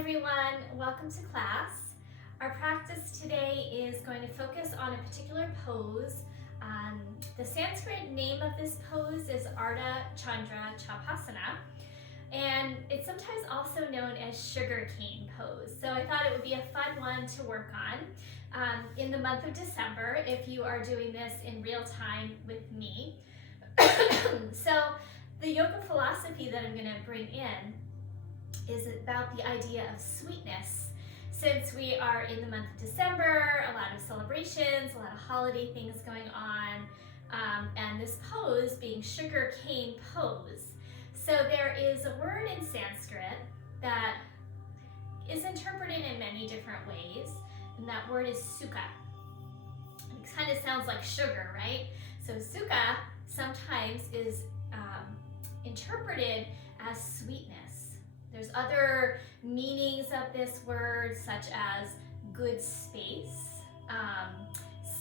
everyone, welcome to class. Our practice today is going to focus on a particular pose. The Sanskrit name of this pose is Ardha Chandra Chapasana, and it's sometimes also known as Sugarcane pose. So I thought it would be a fun one to work on in the month of December if you are doing this in real time with me. So the yoga philosophy that I'm going to bring in is about the idea of sweetness. Since we are in the month of December, a lot of celebrations, a lot of holiday things going on, and this pose being sugar cane pose. So there is a word in Sanskrit that is interpreted in many different ways, and that word is Sukha. It kind of sounds like sugar, right? So Sukha sometimes is interpreted as sweetness. There's other meanings of this word, such as good space,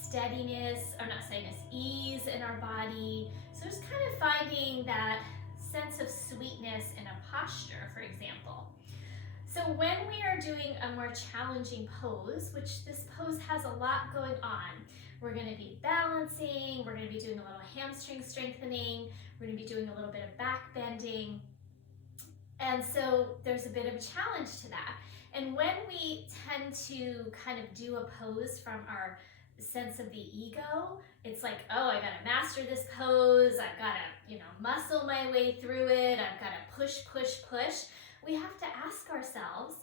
steadiness, or not steadiness, ease in our body. So just kind of finding that sense of sweetness in a posture, for example. So when we are doing a more challenging pose, which this pose has a lot going on, we're going to be balancing, we're going to be doing a little hamstring strengthening, we're going to be doing a little bit of back bending. And so there's a bit of a challenge to that. And when we tend to kind of do a pose from our sense of the ego, it's like, oh, I gotta master this pose, I've gotta, muscle my way through it, I've gotta push, push, push. We have to ask ourselves,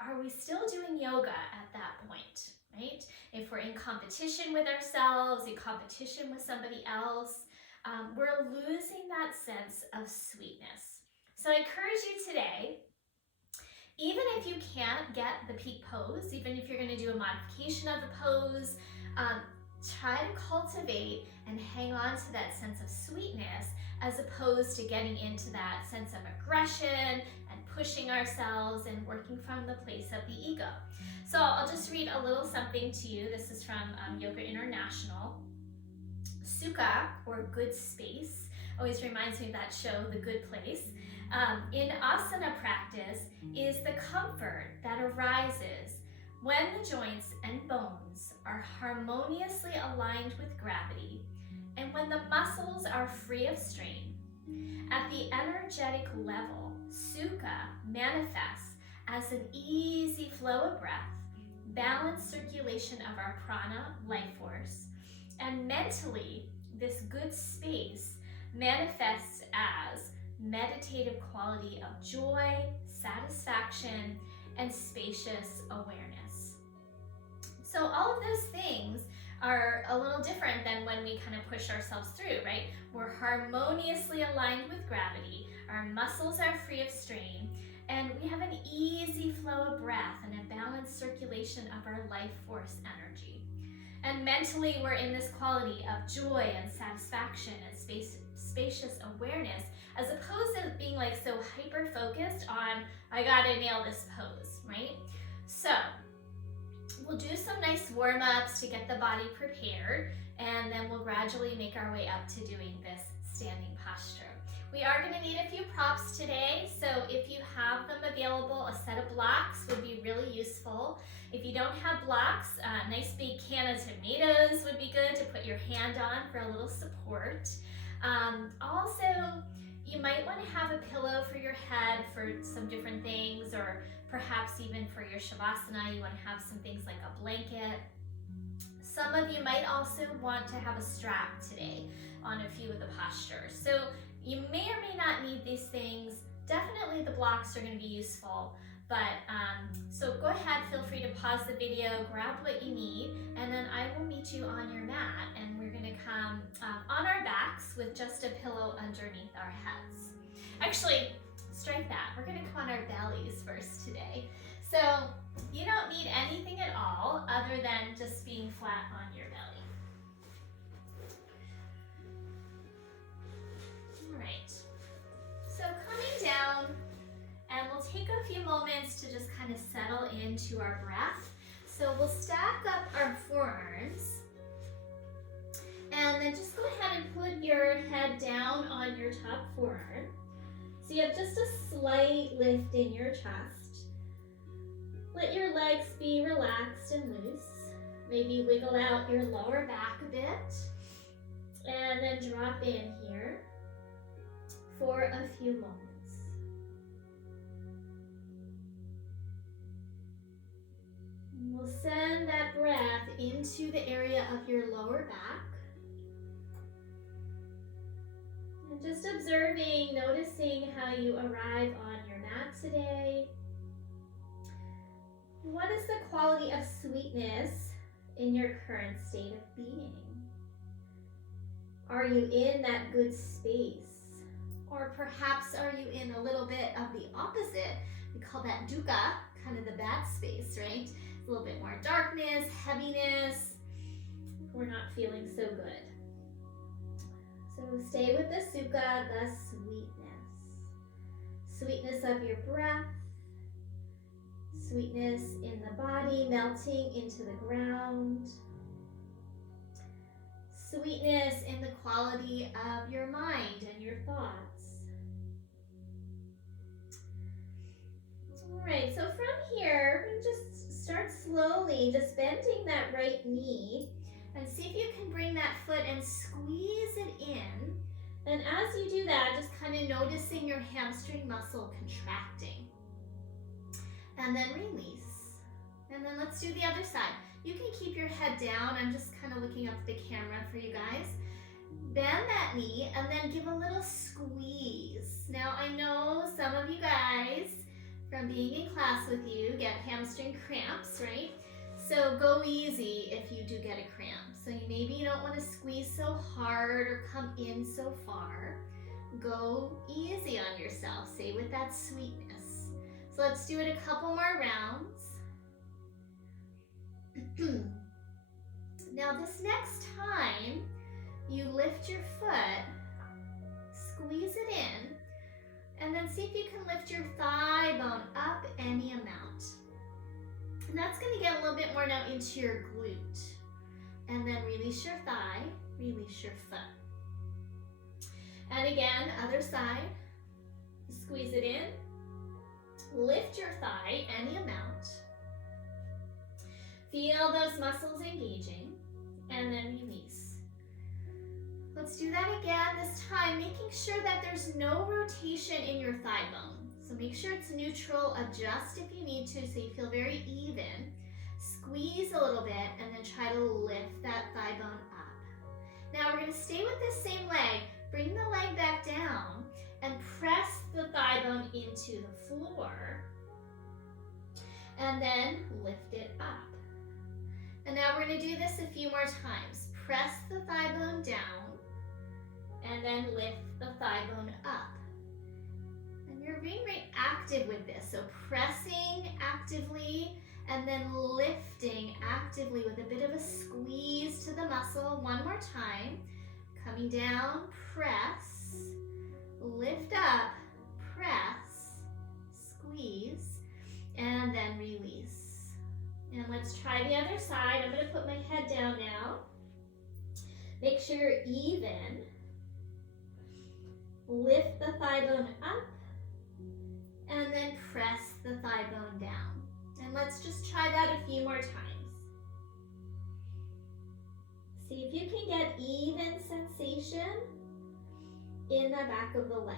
are we still doing yoga at that point, right? If we're in competition with ourselves, in competition with somebody else, we're losing that sense of sweetness. So I encourage you today, even if you can't get the peak pose, even if you're going to do a modification of the pose, try to cultivate and hang on to that sense of sweetness as opposed to getting into that sense of aggression and pushing ourselves and working from the place of the ego. So I'll just read a little something to you. This is from Yoga International. Sukha, or good space, always reminds me of that show, The Good Place. In asana practice is the comfort that arises when the joints and bones are harmoniously aligned with gravity and when the muscles are free of strain. At the energetic level, Sukha manifests as an easy flow of breath, balanced circulation of our prana, life force, and mentally, this good space manifests as meditative quality of joy, satisfaction, and spacious awareness. So all of those things are a little different than when we kind of push ourselves through, right? We're harmoniously aligned with gravity, our muscles are free of strain, and we have an easy flow of breath and a balanced circulation of our life force energy. And mentally, we're in this quality of joy and satisfaction and spacious awareness, as opposed to being like so hyper-focused on, I gotta nail this pose, right? So we'll do some nice warm-ups to get the body prepared, and then we'll gradually make our way up to doing this standing posture. We are gonna need a few props today, so if you have them available, a set of blocks would be really useful. If you don't have blocks, a nice big can of tomatoes would be good to put your hand on for a little support. Also, you might want to have a pillow for your head for some different things, or perhaps even for your shavasana, you want to have some things like a blanket. Some of you might also want to have a strap today on a few of the postures. So you may or may not need these things. Definitely the blocks are going to be useful. But so go ahead, feel free to pause the video, grab what you need, and then I will meet you on your mat, and we're going to come on our backs with just a pillow underneath our heads. Actually, strike that. We're going to come on our bellies first today. So you don't need anything at all other than just being flat on your belly. All right. So coming down, and we'll take a few moments to just kind of settle into our breath. So we'll stack up our forearms, and then just go ahead and put your head down on your top forearm. So you have just a slight lift in your chest. Let your legs be relaxed and loose. Maybe wiggle out your lower back a bit. And then drop in here for a few moments. We'll send that breath into the area of your lower back. And just observing, noticing how you arrive on your mat today. What is the quality of sweetness in your current state of being? Are you in that good space? Or perhaps are you in a little bit of the opposite? We call that dukkha, kind of the bad space, right? A little bit more darkness, heaviness. We're not feeling so good. So stay with the Sukha, the sweetness. Sweetness of your breath. Sweetness in the body, melting into the ground. Sweetness in the quality of your mind and your thoughts. All right, so from here, we just start slowly, just bending that right knee, and see if you can bring that foot and squeeze it in. And as you do that, just kind of noticing your hamstring muscle contracting. And then release. And then let's do the other side. You can keep your head down. I'm just kind of looking up at the camera for you guys. Bend that knee and then give a little squeeze. Now I know some of you guys from being in class with you get hamstring cramps, right? So go easy if you do get a cramp. So maybe you don't want to squeeze so hard or come in so far. Go easy on yourself. Stay with that sweetness. So let's do it a couple more rounds. Now this next time, you lift your foot, squeeze it in, and then see if you can lift your thigh bone up any amount. And that's going to get a little bit more now into your glute. And then release your thigh, release your foot. And again, other side, squeeze it in, lift your thigh any amount. Feel those muscles engaging, and then release. Let's do that again, this time making sure that there's no rotation in your thigh bone. So make sure it's neutral, adjust if you need to so you feel very even. Squeeze a little bit and then try to lift that thigh bone up. Now we're going to stay with this same leg. Bring the leg back down and press the thigh bone into the floor. And then lift it up. And now we're going to do this a few more times. Press the thigh bone down and then lift the thigh bone up. And you're being very active with this. So pressing actively and then lifting actively with a bit of a squeeze to the muscle. One more time. Coming down, press, lift up, press, squeeze, and then release. And let's try the other side. I'm going to put my head down now. Make sure you're even. Lift the thigh bone up and then press the thigh bone down. And let's just try that a few more times. See if you can get even sensation in the back of the leg.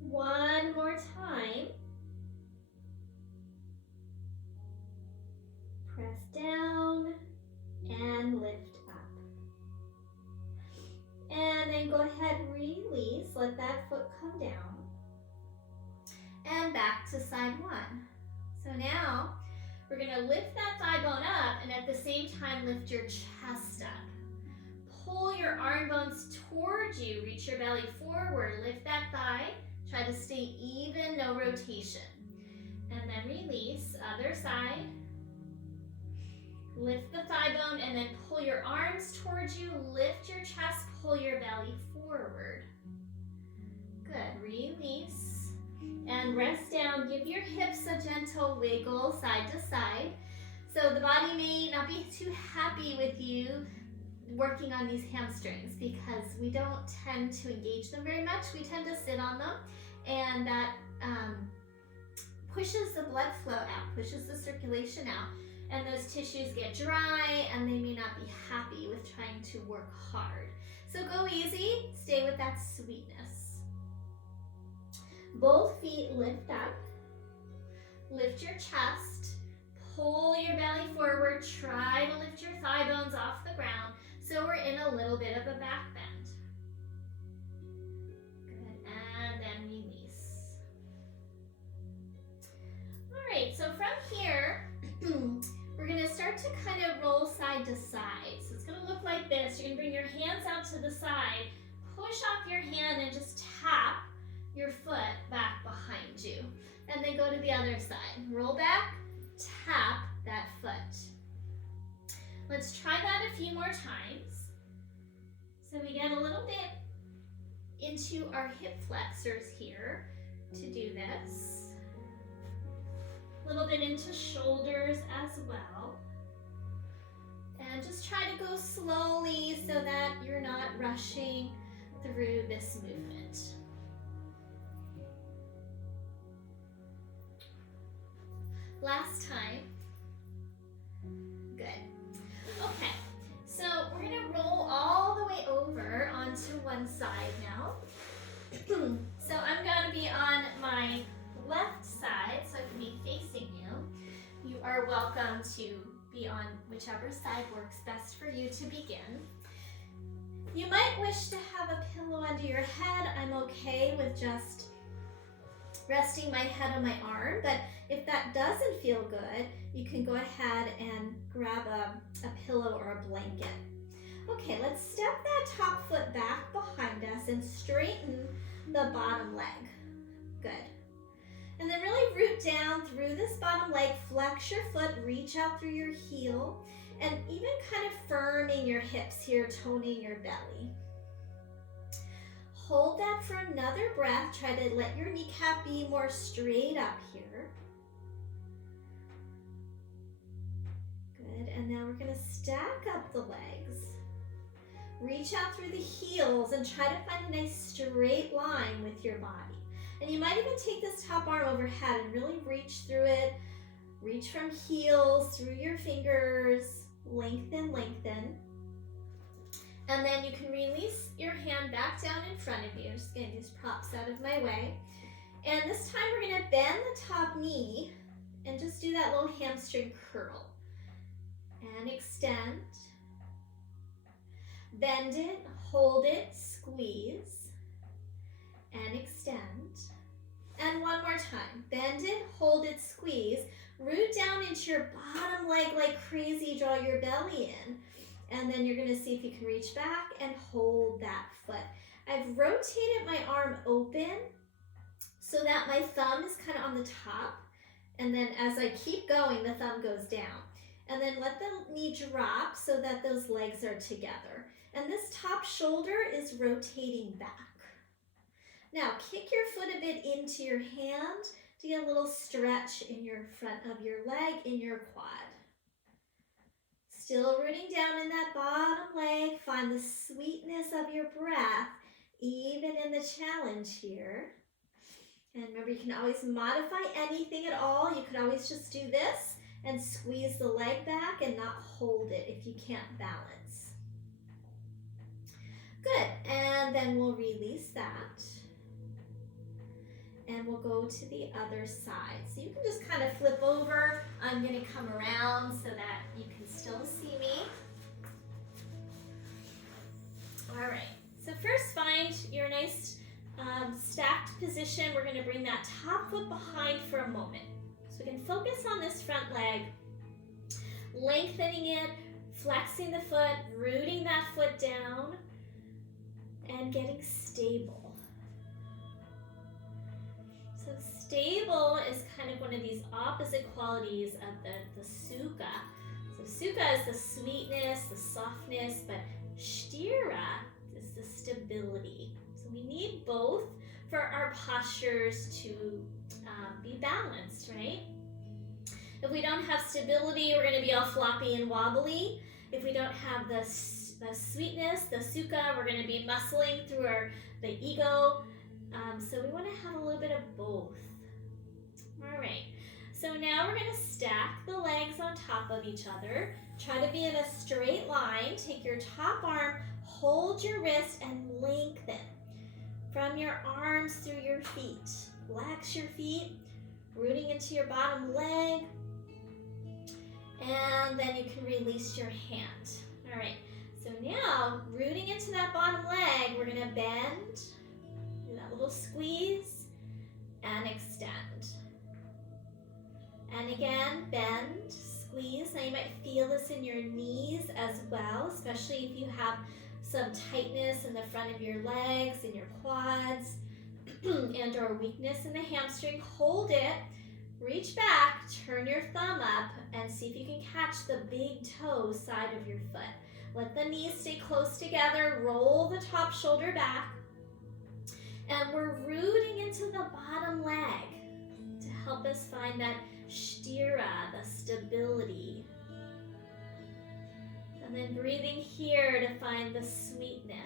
One more time. Press down and lift up. And then go ahead, release, let that foot come down. And back to side one. So now we're going to lift that thigh bone up and at the same time lift your chest up. Pull your arm bones towards you, reach your belly forward, lift that thigh. Try to stay even, no rotation. And then release, other side. Lift the thigh bone and then pull your arms towards you, lift your chest, pull your belly forward. Good, release. And rest down, give your hips a gentle wiggle side to side. So the body may not be too happy with you working on these hamstrings because we don't tend to engage them very much. We tend to sit on them, and that pushes the blood flow out, pushes the circulation out, and those tissues get dry and they may not be happy with trying to work hard. So go easy, stay with that sweetness. Both feet lift up, lift your chest, pull your belly forward, try to lift your thigh bones off the ground so we're in a little bit of a back bend. Good, and then release. All right, so from here, we're gonna start to kind of roll side to side. So it's gonna look like this. You're gonna bring your hands out to the side, push off your hand and just tap your foot back behind you. And then go to the other side. Roll back, tap that foot. Let's try that a few more times. So we get a little bit into our hip flexors here to do this. A little bit into shoulders as well. And just try to go slowly so that you're not rushing through this movement. Last time. Good. Okay, so we're gonna roll all the way over onto one side now. So I'm gonna be on my left side, so I can be facing you. You are welcome to be on whichever side works best for you to begin. You might wish to have a pillow under your head. I'm okay with just resting my head on my arm, but if that doesn't feel good, you can go ahead and grab a pillow or a blanket. Okay, let's step that top foot back behind us and straighten the bottom leg. Good. And then really root down through this bottom leg, flex your foot, reach out through your heel, and even kind of firming your hips here, toning your belly. Hold that for another breath. Try to let your kneecap be more straight up here. Good, and now we're gonna stack up the legs. Reach out through the heels and try to find a nice straight line with your body. And you might even take this top arm overhead and really reach through it. Reach from heels through your fingers, lengthen, lengthen. And then you can release your hand back down in front of you. I'm just getting these props out of my way. And this time we're gonna bend the top knee and just do that little hamstring curl. And extend. Bend it, hold it, squeeze, and extend. And one more time. Bend it, hold it, squeeze. Root down into your bottom leg like crazy, draw your belly in. And then you're gonna see if you can reach back and hold that foot. I've rotated my arm open so that my thumb is kind of on the top. And then as I keep going, the thumb goes down. And then let the knee drop so that those legs are together. And this top shoulder is rotating back. Now kick your foot a bit into your hand to get a little stretch in your front of your leg, in your quad. Still rooting down in that bottom leg. Find the sweetness of your breath, even in the challenge here. And remember, you can always modify anything at all. You could always just do this and squeeze the leg back and not hold it if you can't balance. Good, and then we'll release that. And we'll go to the other side. So you can just kind of flip over. I'm gonna come around so that you can still see me. All right, so first find your nice stacked position. We're gonna bring that top foot behind for a moment. So we can focus on this front leg, lengthening it, flexing the foot, rooting that foot down, and getting stable. So stable is kind of one of these opposite qualities of the Sukha. So Sukha is the sweetness, the softness, but Sthira is the stability. So we need both for our postures to be balanced, right? If we don't have stability, we're going to be all floppy and wobbly. If we don't have the the sweetness, the sukha. We're going to be muscling through the ego. So we want to have a little bit of both. All right. So now we're going to stack the legs on top of each other. Try to be in a straight line. Take your top arm, hold your wrist, and lengthen from your arms through your feet. Flex your feet, rooting into your bottom leg. And then you can release your hand. All right. So now, rooting into that bottom leg, we're going to bend, do that little squeeze, and extend. And again, bend, squeeze. Now you might feel this in your knees as well, especially if you have some tightness in the front of your legs, in your quads, and or weakness in the hamstring. Hold it, reach back, turn your thumb up, and see if you can catch the big toe side of your foot. Let the knees stay close together, roll the top shoulder back, and we're rooting into the bottom leg to help us find that sthira, the stability. And then breathing here to find the sweetness.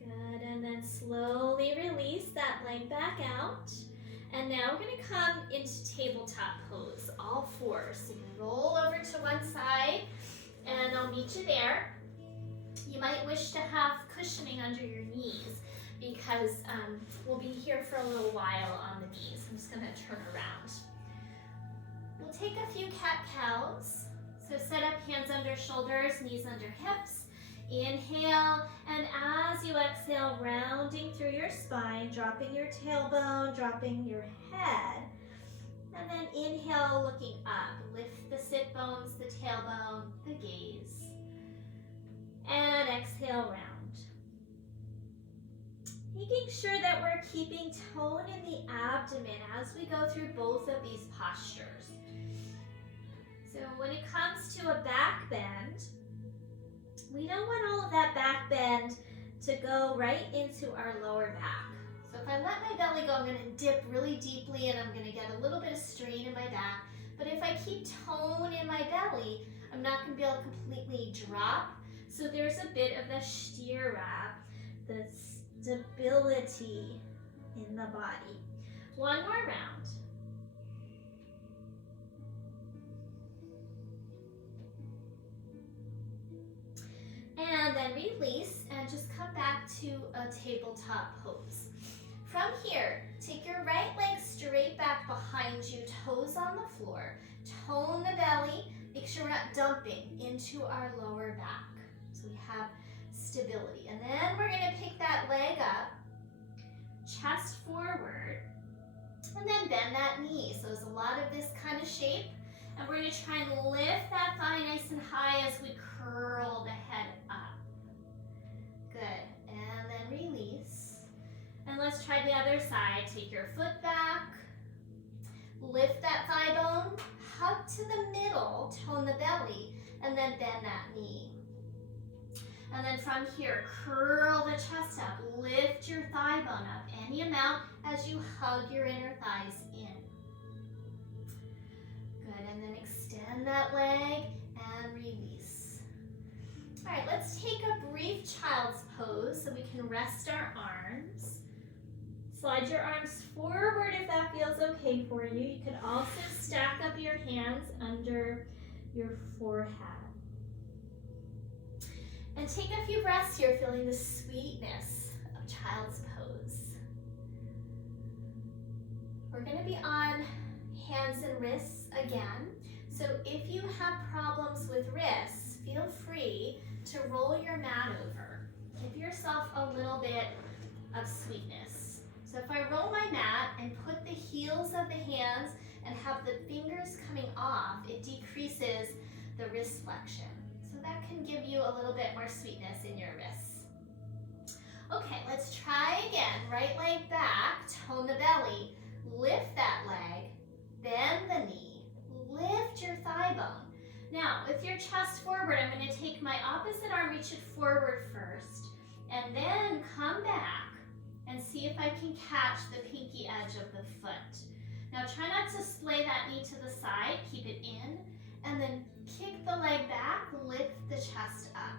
Good, and then slowly release that leg back out. And now we're going to come into tabletop pose, all fours. So you can roll over to one side, and I'll meet you there. You might wish to have cushioning under your knees because we'll be here for a little while on the knees. I'm just going to turn around. We'll take a few cat-cows. So set up hands under shoulders, knees under hips. Inhale, and as you exhale, rounding through your spine, dropping your tailbone, dropping your head. And then inhale, looking up. Lift the sit bones, the tailbone, the gaze. And exhale, round. Making sure that we're keeping tone in the abdomen as we go through both of these postures. So when it comes to a back bend, we don't want all of that back bend to go right into our lower back. So if I let my belly go, I'm going to dip really deeply and I'm going to get a little bit of strain in my back. But if I keep tone in my belly, I'm not going to be able to completely drop. So there's a bit of the sthira, the stability in the body. One more round. And then release and just come back to a tabletop pose. From here, take your right leg straight back behind you, toes on the floor. Tone the belly. Make sure we're not dumping into our lower back. So we have stability. And then we're going to pick that leg up, chest forward, and then bend that knee. So there's a lot of this kind of shape. And we're going to try and lift that thigh nice and high as we curl the head up. Good. And then release. And let's try the other side. Take your foot back. Lift that thigh bone. Hug to the middle. Tone the belly. And then bend that knee. And then from here, curl the chest up. Lift your thigh bone up any amount as you hug your inner thighs in. Good, and then extend that leg and release. All right, let's take a brief child's pose so we can rest our arms. Slide your arms forward if that feels okay for you. You can also stack up your hands under your forehead. And take a few breaths here, feeling the sweetness of child's pose. We're going to be on hands and wrists again. So if you have problems with wrists, feel free to roll your mat over. Give yourself a little bit of sweetness. So if I roll my mat and put the heels of the hands and have the fingers coming off, it decreases the wrist flexion. So that can give you a little bit more sweetness in your wrists. Okay, let's try again. Right leg back, tone the belly, lift that leg, bend the knee, lift your thigh bone. Now, with your chest forward, I'm going to take my opposite arm, reach it forward first, and then come back and see if I can catch the pinky edge of the foot. Now, try not to splay that knee to the side, keep it in, and then kick the leg back, lift the chest up.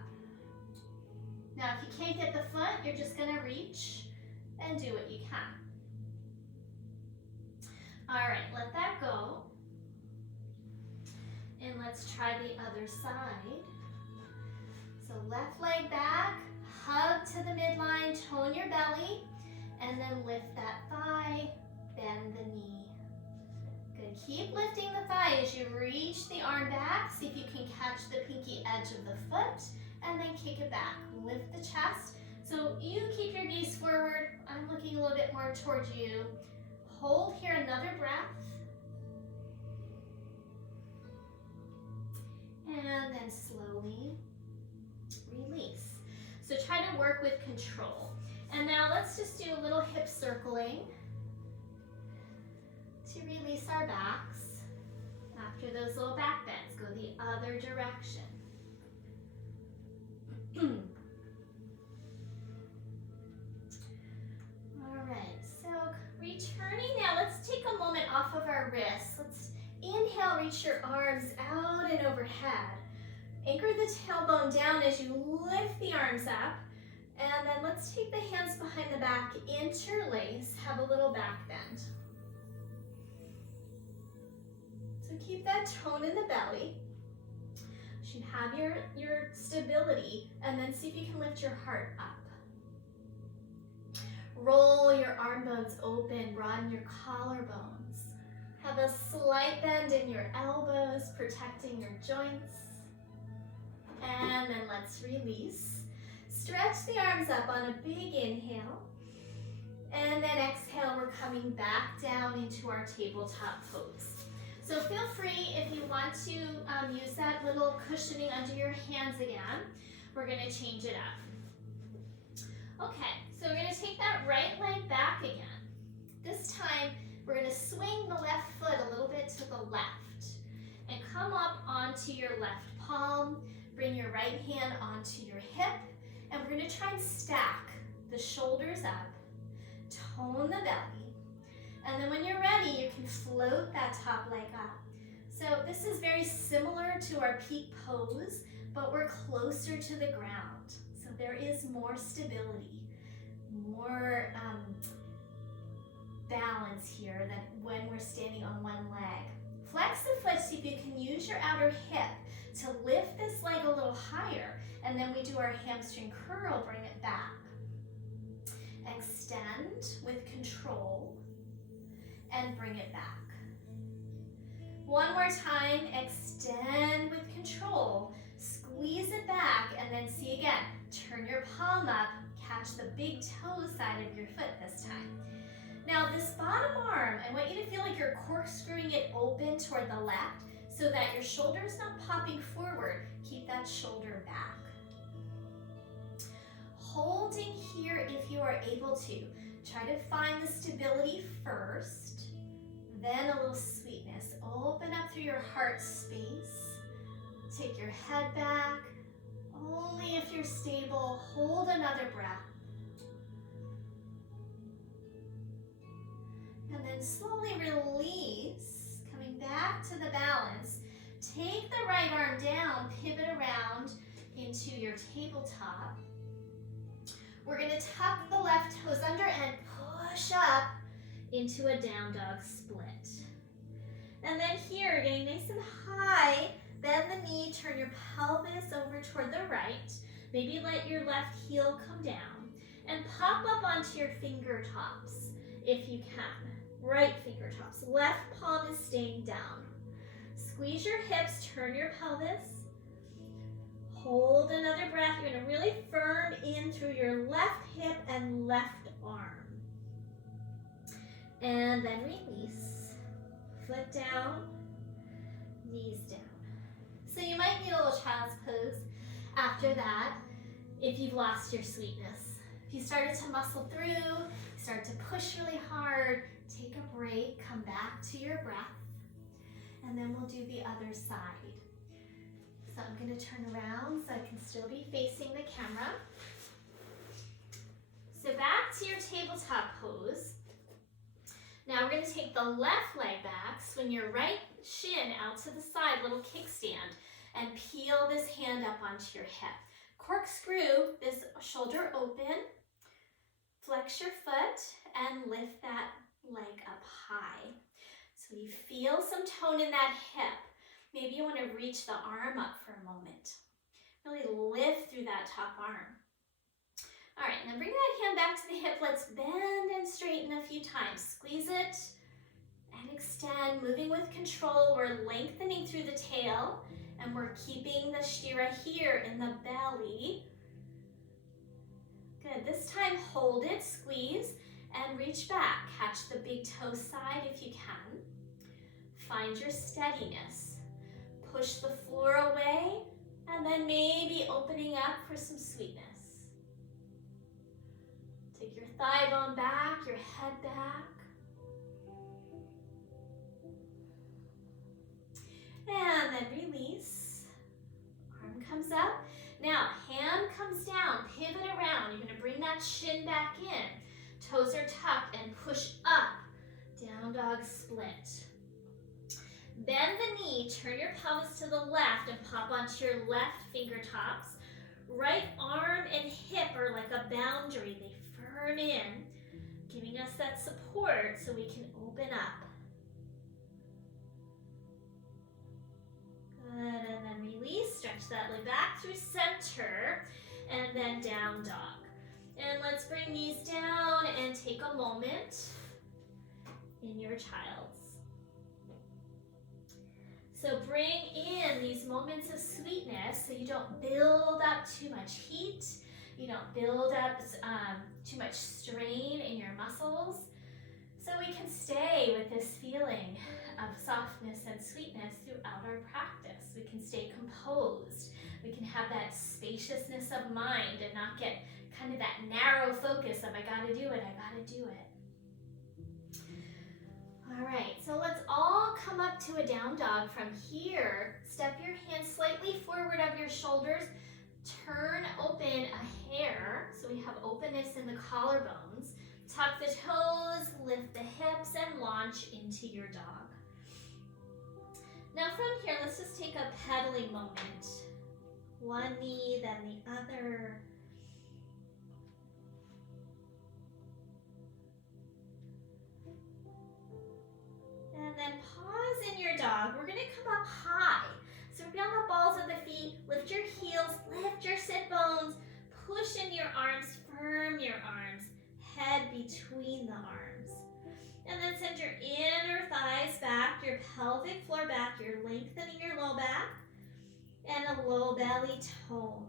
Now, if you can't get the foot, you're just gonna reach and do what you can. All right, let that go. And let's try the other side. So left leg back, hug to the midline, tone your belly, and then lift that thigh, bend the knee. Good, keep lifting the thigh as you reach the arm back. See if you can catch the pinky edge of the foot, and then kick it back. Lift the chest. So you keep your gaze forward. I'm looking a little bit more towards you. Hold here, another breath. And then slowly release. So try to work with control. And now let's just do a little hip circling to release our backs. After those little back bends, go the other direction. All right, so returning now, let's take a moment off of our wrists. Let's inhale, reach your arms out and overhead. Anchor the tailbone down as you lift the arms up. And then let's take the hands behind the back, interlace, have a little back bend. So keep that tone in the belly. You should have your stability, and then see if you can lift your heart up. Roll your arm bones open, broaden your collarbones. Have a slight bend in your elbows, protecting your joints. And then let's release. Stretch the arms up on a big inhale. And then exhale, we're coming back down into our tabletop pose. So feel free, if you want to use that little cushioning under your hands again. We're gonna change it up. Okay, so we're gonna take that right leg back again. This time, we're gonna swing the left foot a little bit to the left and come up onto your left palm. Bring your right hand onto your hip, and we're gonna try and stack the shoulders up, tone the belly, and then when you're ready, you can float that top leg up. So this is very similar to our peak pose, but we're closer to the ground. So there is more stability, more balance here than when we're standing on one leg. Flex the foot, see if you can use your outer hip to lift this leg a little higher, and then we do our hamstring curl, bring it back. Extend with control and bring it back. One more time, extend with control, squeeze it back, and then see again, turn your palm up, catch the big toe side of your foot this time. Now this bottom arm, I want you to feel like you're corkscrewing it open toward the left so that your shoulder's not popping forward. Keep that shoulder back. Holding here if you are able to. Try to find the stability first, then a little sweetness. Open up through your heart space. Take your head back. Only if you're stable, hold another breath. And then slowly release, coming back to the balance. Take the right arm down, pivot around into your tabletop. We're gonna tuck the left toes under and push up into a down dog split. And then here, getting nice and high, bend the knee, turn your pelvis over toward the right. Maybe let your left heel come down and pop up onto your finger tops if you can. Right finger tops, left palm is staying down. Squeeze your hips, turn your pelvis. Hold another breath. You're gonna really firm in through your left hip and left arm. And then release. Foot down, knees down. So you might need a little child's pose after that if you've lost your sweetness. If you started to muscle through, start to push really hard, take a break, come back to your breath, and then we'll do the other side. So I'm going to turn around so I can still be facing the camera. So back to your tabletop pose. Now we're going to take the left leg back, swing your right shin out to the side, little kickstand, and peel this hand up onto your hip. Corkscrew this shoulder open, flex your foot, and lift that leg up high. So you feel some tone in that hip. Maybe you want to reach the arm up for a moment. Really lift through that top arm. All right, and then bring that hand back to the hip. Let's bend and straighten a few times. Squeeze it and extend, moving with control. We're lengthening through the tail, and we're keeping the sthira here in the belly. Good, this time hold it, squeeze, and reach back. Catch the big toe side if you can. Find your steadiness. Push the floor away, and then maybe opening up for some sweetness. Take your thigh bone back, your head back. And then release. Arm comes up. Now, hand comes down, pivot around. You're going to bring that shin back in. Toes are tucked and push up. Down dog split. Bend the knee, turn your pelvis to the left and pop onto your left fingertips. Right arm and hip are like a boundary. They firm in, giving us that support so we can open up. Good, and then release, stretch that leg back through center, and then down dog. And let's bring these down and take a moment in your child's. So bring in these moments of sweetness so you don't build up too much heat, you don't build up too much strain in your muscles, so we can stay with this feeling of softness and sweetness throughout our practice. We can stay composed. We can have that spaciousness of mind and not get kind of that narrow focus of I gotta do it, I gotta do it. All right, so let's all come up to a down dog. From here, step your hands slightly forward of your shoulders, turn open a hair, so we have openness in the collarbones. Tuck the toes, lift the hips, and launch into your dog. Now from here, let's just take a pedaling moment. One knee, then the other. And then pause in your dog. We're gonna come up high. So be on the balls of the feet, lift your heels, lift your sit bones, push in your arms, firm your arms, head between the arms. And then send your inner thighs back, your pelvic floor back, you're lengthening your low back, and a low belly tone.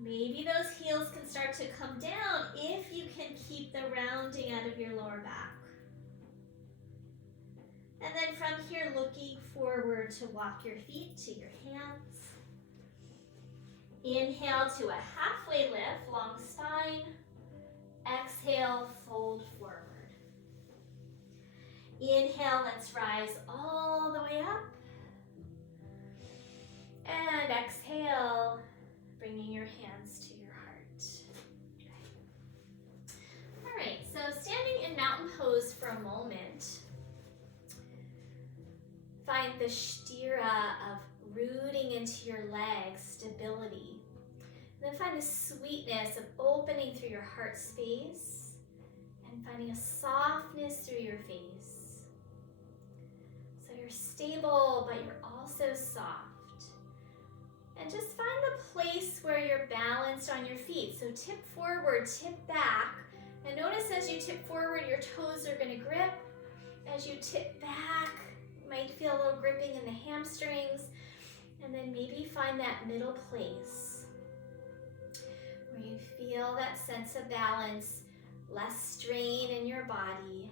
Maybe those heels can start to come down if you can keep the rounding out of your lower back. And then from here, looking forward to walk your feet to your hands. Inhale to a halfway lift, long spine. Exhale, fold forward. Inhale, let's rise all the way up. And exhale, bringing your hands to your heart. Okay. All right, so standing in mountain pose for a moment. Find the sthira of rooting into your legs, stability. And then find the sweetness of opening through your heart space and finding a softness through your face. So you're stable, but you're also soft. And just find the place where you're balanced on your feet. So tip forward, tip back. And notice as you tip forward, your toes are going to grip. As you tip back, you might feel a little gripping in the hamstrings. And then maybe find that middle place where you feel that sense of balance, less strain in your body.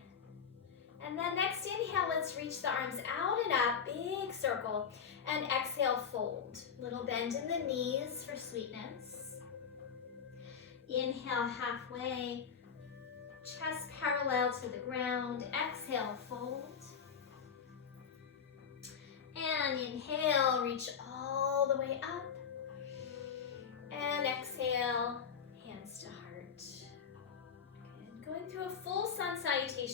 And then next inhale, let's reach the arms out and up, big circle. And exhale, fold. Little bend in the knees for sweetness. Inhale, halfway. Chest parallel to the ground. Exhale, fold. And inhale, reach all the way up. And exhale, hands to heart. Good. Going through a full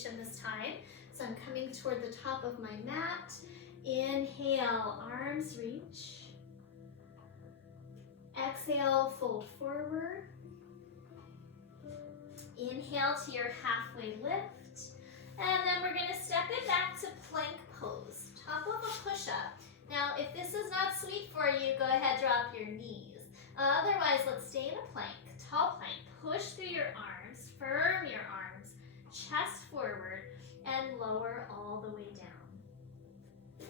position this time. So I'm coming toward the top of my mat. Inhale, arms reach. Exhale, fold forward. Inhale to your halfway lift. And then we're going to step it back to plank pose, top of a push-up. Now, if this is not sweet for you, go ahead, drop your knees. Otherwise, let's stay in a plank, tall plank. Push through your arms, firm your arms, chest forward, and lower all the way down.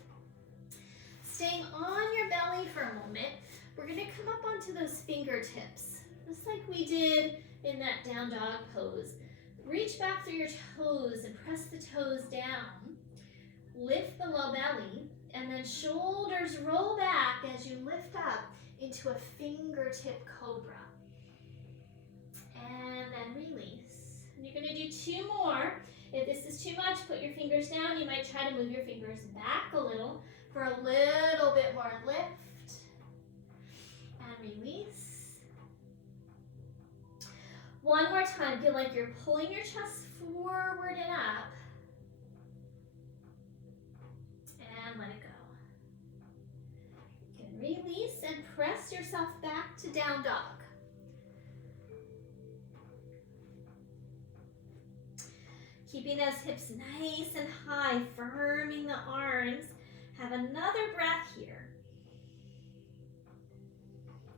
Staying on your belly for a moment, we're going to come up onto those fingertips, just like we did in that down dog pose. Reach back through your toes and press the toes down. Lift the low belly, and then shoulders roll back as you lift up into a fingertip cobra. And then release. And you're going to do 2 more. If this is too much, put your fingers down. You might try to move your fingers back a little for a little bit more lift. And release. One more time. Feel like you're pulling your chest forward and up. And let it go. You can release and press yourself back to down dog. Keeping those hips nice and high, firming the arms. Have another breath here.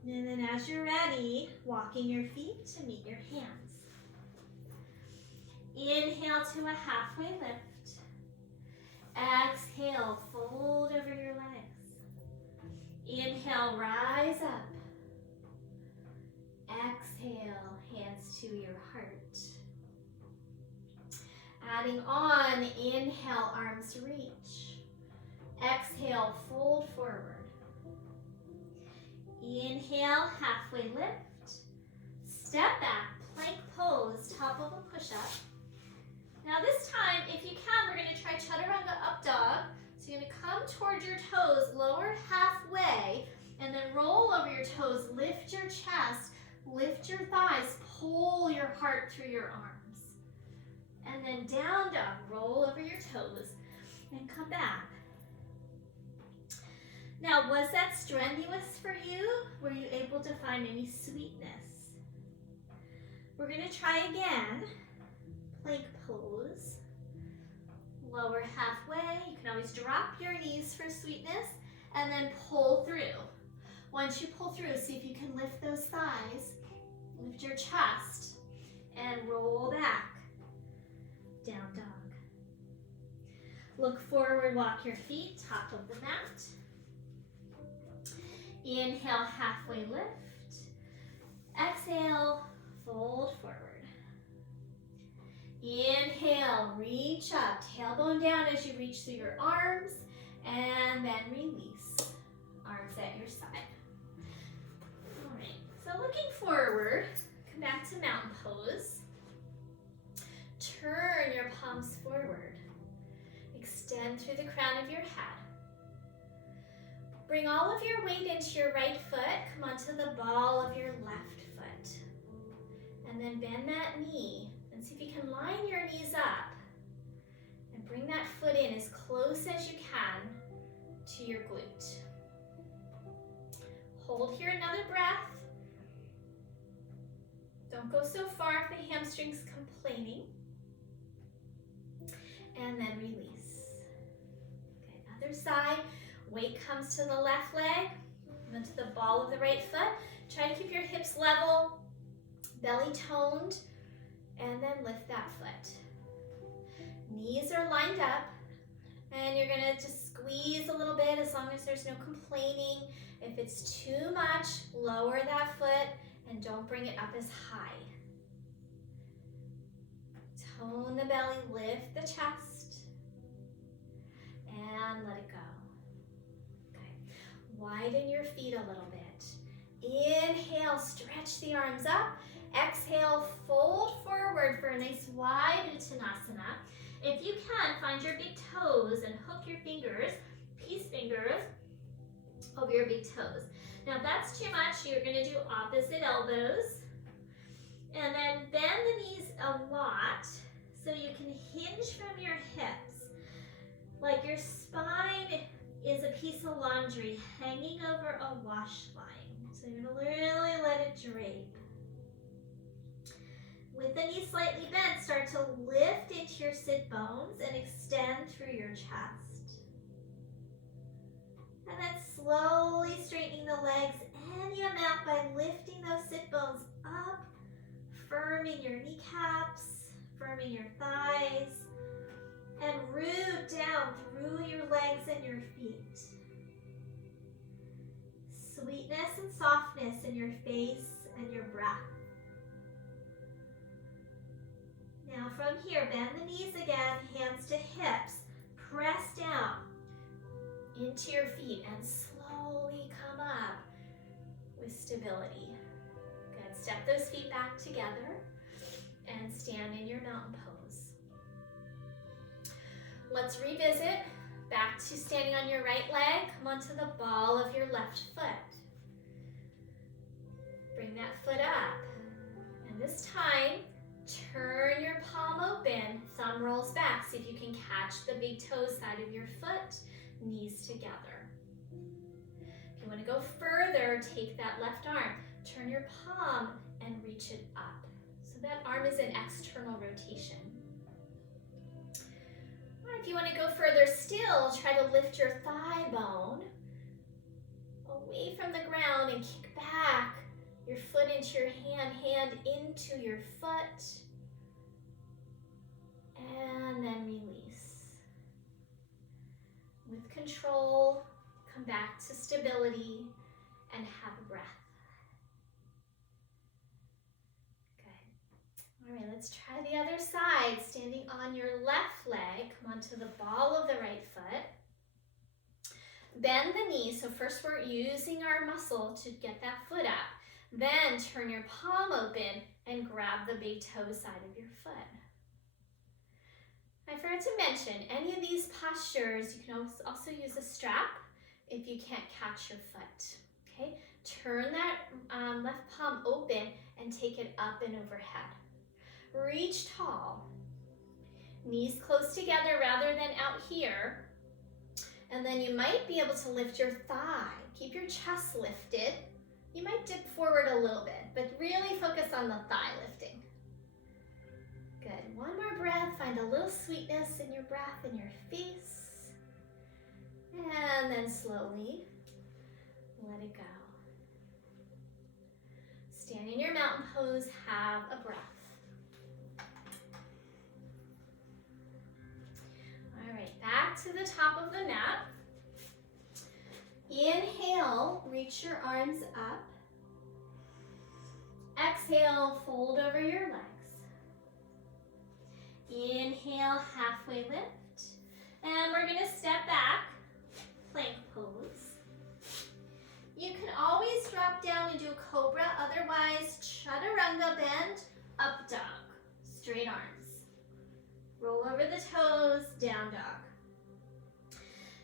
And then as you're ready, walking your feet to meet your hands. Inhale to a halfway lift. Exhale, fold over your legs. Inhale, rise up. Exhale, hands to your heart. Adding on, inhale, arms reach. Exhale, fold forward. Inhale, halfway lift. Step back, plank pose, top of a push-up. Now this time, if you can, we're going to try chaturanga up dog. So you're going to come towards your toes, lower halfway, and then roll over your toes, lift your chest, lift your thighs, pull your heart through your arms. And then down dog, roll over your toes, and come back. Now, was that strenuous for you? Were you able to find any sweetness? We're going to try again. Plank pose. Lower halfway. You can always drop your knees for sweetness and then pull through. Once you pull through, see if you can lift those thighs, lift your chest, and roll back. Down dog. Look forward, walk your feet, top of the mat. Inhale, halfway lift. Exhale, fold forward. Inhale, reach up, tailbone down as you reach through your arms, and then release. Arms at your side. All right, so looking forward, come back to mountain pose. Turn your palms forward. Extend through the crown of your head. Bring all of your weight into your right foot. Come onto the ball of your left foot. And then bend that knee. And see if you can line your knees up. And bring that foot in as close as you can to your glute. Hold here another breath. Don't go so far if the hamstring's complaining. And then release. Okay, other side. Weight comes to the left leg, and then to the ball of the right foot. Try to keep your hips level, belly toned, and then lift that foot. Knees are lined up, and you're gonna just squeeze a little bit as long as there's no complaining. If it's too much, lower that foot and don't bring it up as high. Tone the belly, lift the chest, and let it go. Widen your feet a little bit. Inhale, stretch the arms up. Exhale, fold forward for a nice wide Uttanasana. If you can, find your big toes and hook your fingers, peace fingers, over your big toes. Now if that's too much, you're going to do opposite elbows. And then bend the knees a lot. So you can hinge from your hips, like your spine is a piece of laundry hanging over a wash line. So you're gonna really let it drape. With the knees slightly bent, start to lift into your sit bones and extend through your chest. And then slowly straightening the legs any amount by lifting those sit bones up, firming your kneecaps, firming your thighs, and root down through your legs and your feet. Sweetness and softness in your face and your breath. Now from here, bend the knees again, hands to hips. Press down into your feet and slowly come up with stability. Good, step those feet back together and stand in your mountain pose. Let's revisit back to standing on your right leg. Come onto the ball of your left foot. Bring that foot up. And this time, turn your palm open, thumb rolls back. See if you can catch the big toe side of your foot, knees together. If you want to go further, take that left arm, turn your palm and reach it up. So that arm is in external rotation. Or if you want to go further still, try to lift your thigh bone away from the ground and kick back your foot into your hand, hand into your foot, and then release. With control, come back to stability and have a breath. Good. All right, let's try the other side. Standing on your left leg, come onto the ball of the right foot. Bend the knee, so first we're using our muscle to get that foot up. Then turn your palm open and grab the big toe side of your foot. I forgot to mention, any of these postures, you can also use a strap if you can't catch your foot. Okay, turn that left palm open and take it up and overhead. Reach tall. Knees close together rather than out here. And then you might be able to lift your thigh. Keep your chest lifted. You might dip forward a little bit, but really focus on the thigh lifting. Good. One more breath. Find a little sweetness in your breath and your face. And then slowly let it go. Stand in your mountain pose. Have a breath. All right, back to the top of the mat. Inhale, reach your arms up. Exhale, fold over your legs. Inhale, halfway lift. And we're gonna step back, plank pose. You can always drop down and do a cobra, otherwise chaturanga bend, up dog, straight arms. Roll over the toes, down dog.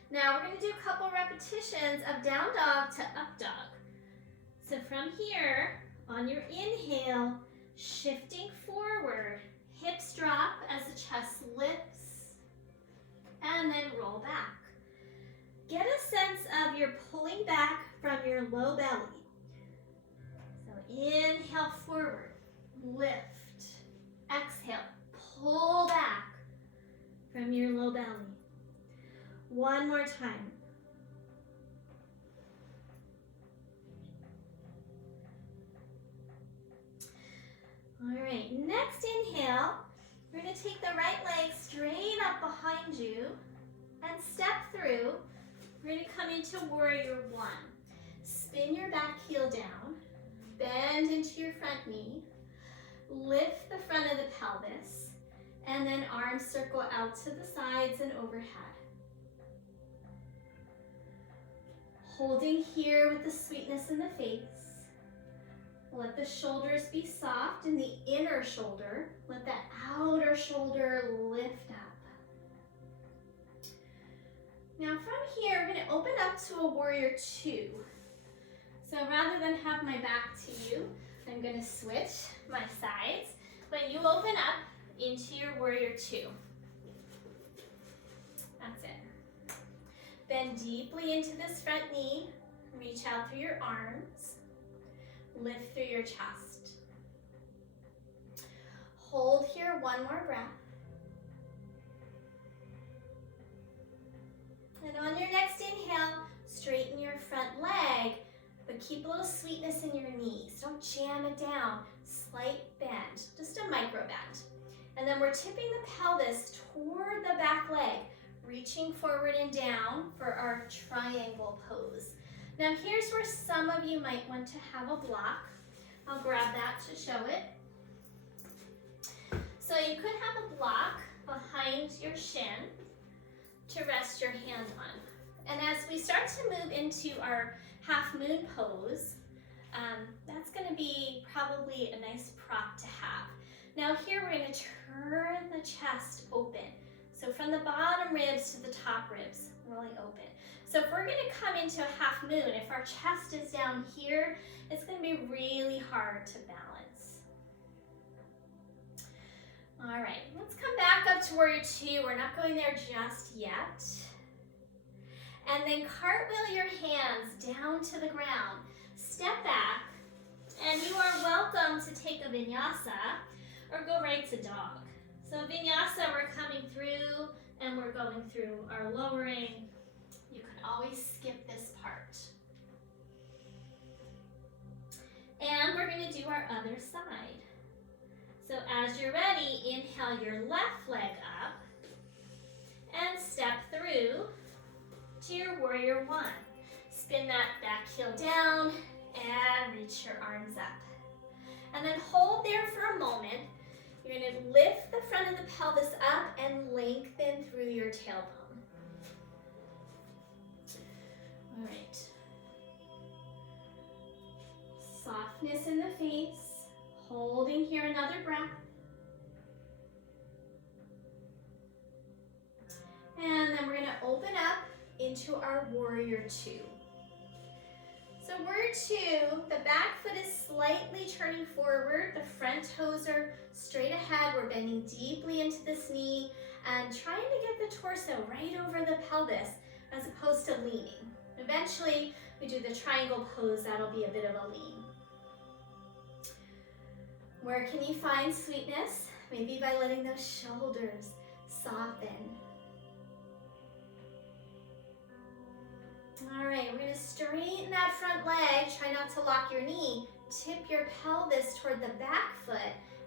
Now we're going to do a couple repetitions of down dog to up dog. So from here, on your inhale, shifting forward, hips drop as the chest lifts, and then roll back. Get a sense of your pulling back from your low belly. So inhale forward, lift, exhale, pull back from your low belly. One more time. All right, next inhale, we're going to take the right leg straight up behind you and step through. We're going to come into warrior one. Spin your back heel down, bend into your front knee, lift the front of the pelvis, and then arms circle out to the sides and overhead. Holding here with the sweetness in the face. Let the shoulders be soft in the inner shoulder. Let that outer shoulder lift up. Now from here, we're going to open up to a warrior two. So rather than have my back to you, I'm going to switch my sides. But you open up into your warrior two. That's it. Bend deeply into this front knee. Reach out through your arms. Lift through your chest. Hold here one more breath. And on your next inhale, straighten your front leg, but keep a little sweetness in your knees. Don't jam it down. Slight bend, just a micro bend. And then we're tipping the pelvis toward the back leg, reaching forward and down for our triangle pose. Now here's where some of you might want to have a block. I'll grab that to show it. So you could have a block behind your shin to rest your hand on. And as we start to move into our half moon pose, that's going to be probably a nice prop to have. Now here we're going to turn the chest open. So from the bottom ribs to the top ribs, really open. So if we're going to come into a half moon, if our chest is down here, it's going to be really hard to balance. All right, let's come back up to warrior two. We're not going there just yet. And then cartwheel your hands down to the ground. Step back, and you are welcome to take a vinyasa or go right to dog. So vinyasa, we're coming through and we're going through our lowering. You can always skip this part. And we're going to do our other side. So as you're ready, inhale your left leg up and step through to your warrior one. Spin that back heel down and reach your arms up. And then hold there for a moment. You're going to lift the front of the pelvis up and lengthen through your tailbone. All right. Softness in the face. Holding here another breath. And then we're going to open up into our warrior two. So warrior two, the back foot is slightly turning forward. The front toes are straight ahead. We're bending deeply into this knee and trying to get the torso right over the pelvis as opposed to leaning. Eventually, we do the triangle pose. That'll be a bit of a lean. Where can you find sweetness? Maybe by letting those shoulders soften. All right, we're going to straighten that front leg. Try not to lock your knee. Tip your pelvis toward the back foot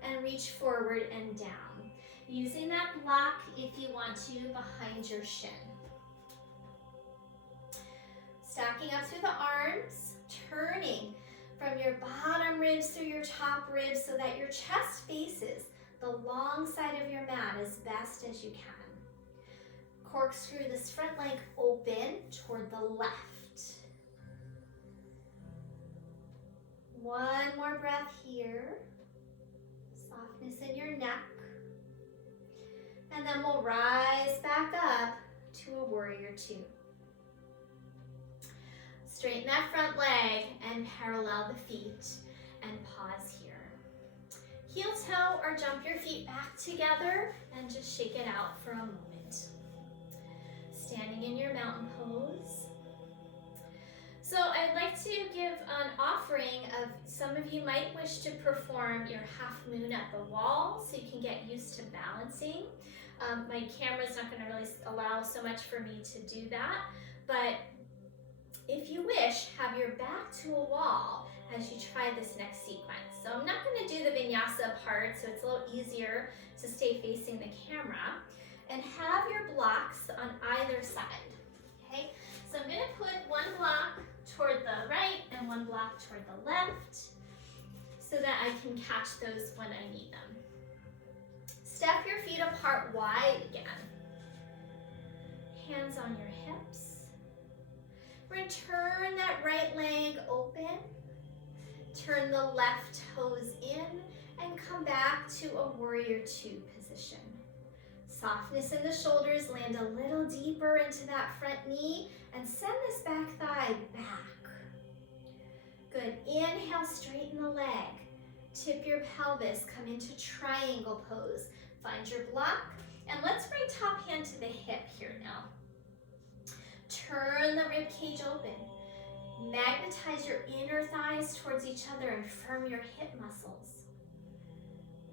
and reach forward and down. Using that block if you want to behind your shin. Stacking up through the arms, turning from your bottom ribs through your top ribs so that your chest faces the long side of your mat as best as you can. Corkscrew this front leg open toward the left. One more breath here. Softness in your neck. And then we'll rise back up to a warrior two. Straighten that front leg and parallel the feet and pause here. Heel toe or jump your feet back together and just shake it out for a moment. Standing in your mountain pose. So I'd like to give an offering of, some of you might wish to perform your half moon at the wall so you can get used to balancing. My camera's not going to really allow so much for me to do that, but if you wish, have your back to a wall as you try this next sequence. So I'm not going to do the vinyasa part, so it's a little easier to stay facing the camera. And have your blocks on either side, okay? So I'm gonna put one block toward the right and one block toward the left so that I can catch those when I need them. Step your feet apart wide again. Hands on your hips. We're gonna turn that right leg open. Turn the left toes in and come back to a warrior two position. Softness in the shoulders, land a little deeper into that front knee and send this back thigh back. Good, inhale, straighten the leg. Tip your pelvis, come into triangle pose. Find your block. And let's bring top hand to the hip here now. Turn the rib cage open. Magnetize your inner thighs towards each other and firm your hip muscles.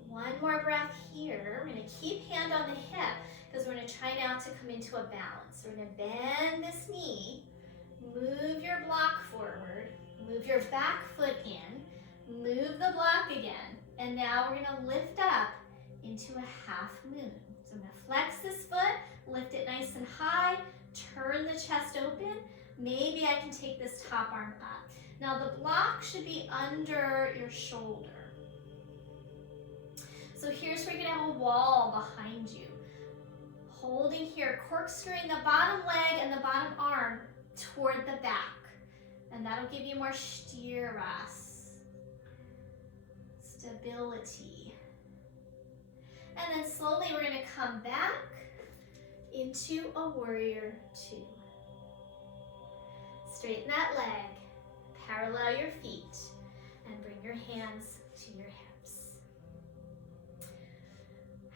One more breath here. We're going to keep hand on the hip because we're going to try now to come into a balance. We're going to bend this knee, move your block forward, move your back foot in, move the block again, and now we're going to lift up into a half moon. So I'm going to flex this foot, lift it nice and high, turn the chest open. Maybe I can take this top arm up. Now the block should be under your shoulder. So here's where you're gonna have a wall behind you. Holding here, corkscrewing the bottom leg and the bottom arm toward the back. And that'll give you more stirass, stability. And then slowly we're gonna come back into a warrior two. Straighten that leg, parallel your feet, and bring your hands to your hips.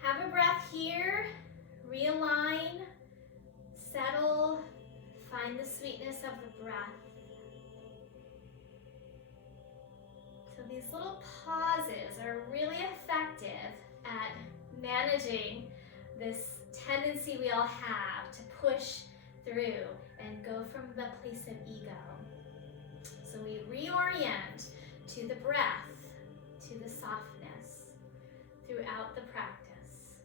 Have a breath here, realign, settle, find the sweetness of the breath. So these little pauses are really effective at managing this tendency we all have to push through and go from the place of ego. So we reorient to the breath, to the softness throughout the practice.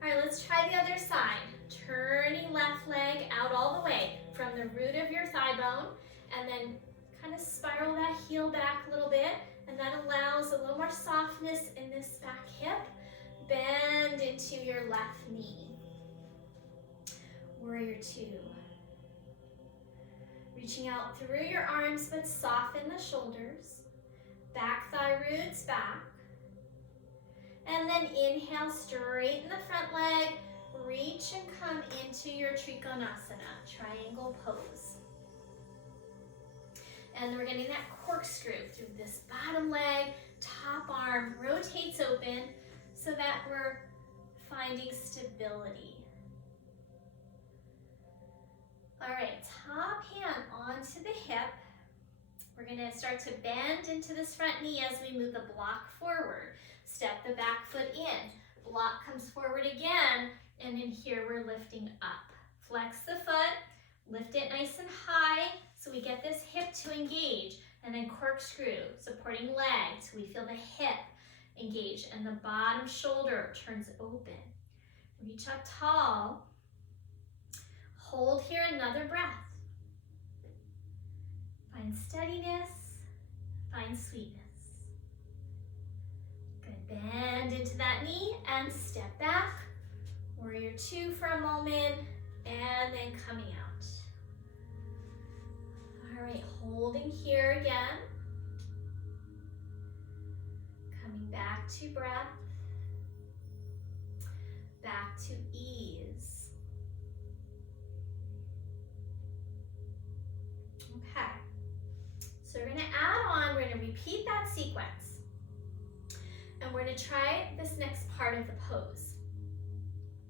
All right, let's try the other side. Turning left leg out all the way from the root of your thigh bone, and then kind of spiral that heel back a little bit, and that allows a little more softness in this back hip. Bend into your left knee. Warrior two. Reaching out through your arms, but soften the shoulders. Back thigh roots back. And then inhale, straighten the front leg. Reach and come into your Trikonasana, triangle pose. And we're getting that corkscrew through this bottom leg, top arm rotates open so that we're finding stability. All right, top hand onto the hip. We're gonna start to bend into this front knee as we move the block forward. Step the back foot in. Block comes forward again, and in here we're lifting up. Flex the foot, lift it nice and high so we get this hip to engage, and then corkscrew, supporting leg so we feel the hip engage and the bottom shoulder turns open. Reach up tall. Hold here another breath. Find steadiness, find sweetness. Good, bend into that knee and step back. Warrior two for a moment, and then coming out. All right, holding here again. Coming back to breath. Back to ease. Okay, so we're gonna add on, we're gonna repeat that sequence. And we're gonna try this next part of the pose.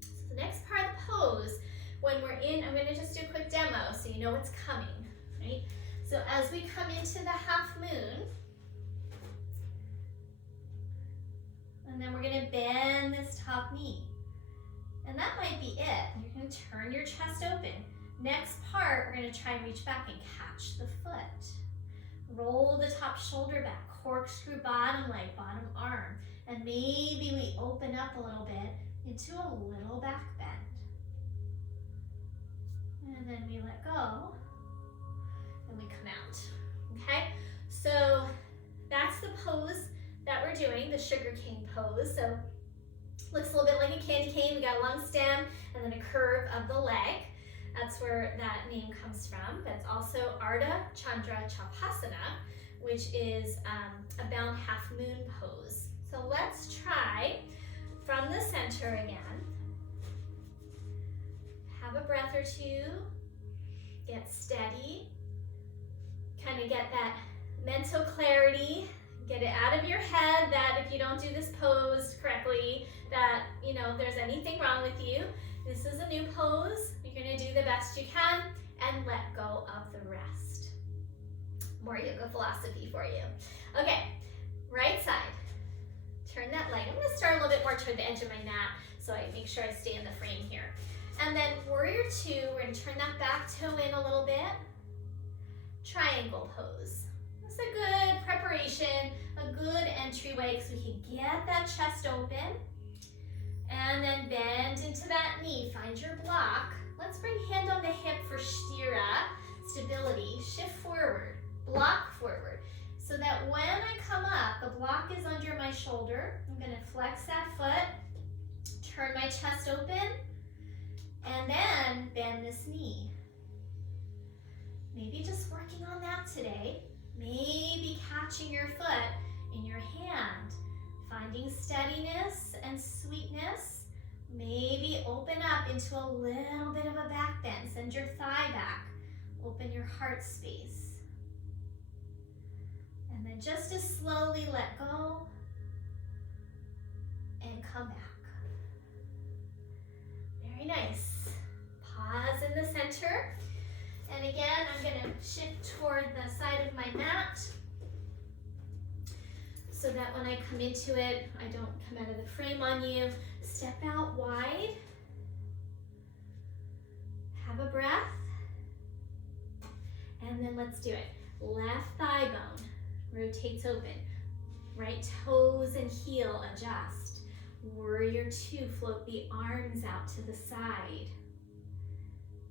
So the next part of the pose, when we're in, I'm gonna just do a quick demo so you know what's coming, right? So as we come into the half moon, and then we're gonna bend this top knee. And that might be it. You're gonna turn your chest open. Next part, we're gonna try and reach back and catch the foot. Roll the top shoulder back, corkscrew bottom leg, bottom arm, and maybe we open up a little bit into a little back bend. And then we let go, and we come out, okay? So that's the pose that we're doing, the sugarcane pose. So looks a little bit like a candy cane. We got a long stem and then a curve of the leg. That's where that name comes from. That's also Ardha Chandra Chapasana, which is a bound half moon pose. So let's try from the center again. Have a breath or two. Get steady. Kind of get that mental clarity Get it out of your head that if you don't do this pose correctly, that, there's anything wrong with you. This is a new pose. You're gonna do the best you can and let go of the rest. More yoga philosophy for you. Okay, right side. Turn that leg. I'm gonna start a little bit more toward the edge of my mat so I make sure I stay in the frame here. And then warrior two, we're gonna turn that back toe in a little bit. Triangle pose. That's a good preparation, a good entryway because we can get that chest open. And then bend into that knee, find your block. Let's bring hand on the hip for Shira, stability. Shift forward, block forward. So that when I come up, the block is under my shoulder. I'm gonna flex that foot, turn my chest open, and then bend this knee. Maybe just working on that today. Maybe catching your foot in your hand, finding steadiness and sweetness. Maybe open up into a little bit of a back bend. Send your thigh back. Open your heart space. And then just as slowly let go and come back. Very nice. Pause in the center. And again, I'm going to shift toward the side of my mat so that when I come into it, I don't come out of the frame on you. Step out wide. Have a breath. And then let's do it. Left thigh bone rotates open. Right toes and heel adjust. Warrior two, float the arms out to the side.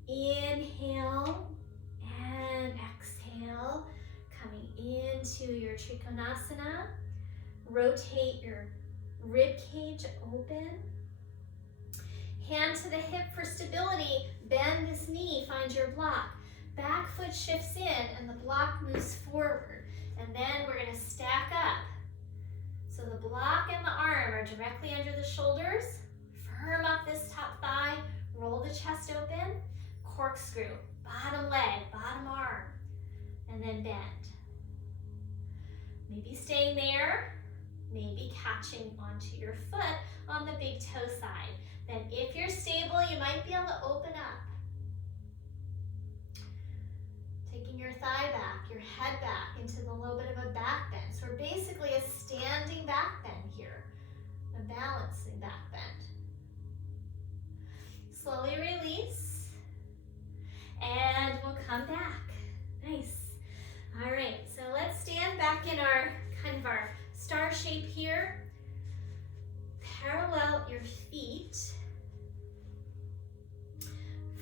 Inhale and exhale, coming into your Trikonasana. Rotate your rib cage open. Hand to the hip for stability. Bend this knee, find your block. Back foot shifts in and the block moves forward. And then we're gonna stack up. So the block and the arm are directly under the shoulders. Firm up this top thigh, roll the chest open. Corkscrew, bottom leg, bottom arm, and then bend. Maybe staying there, maybe catching onto your foot on the big toe side. Then if you're stable, you might be able to open up. Taking your thigh back, your head back into a little bit of a back bend. So we're basically a standing back bend here, a balancing back bend. Slowly release. And we'll come back. Nice. All right, so let's stand back in our kind of our star shape here. Parallel your feet.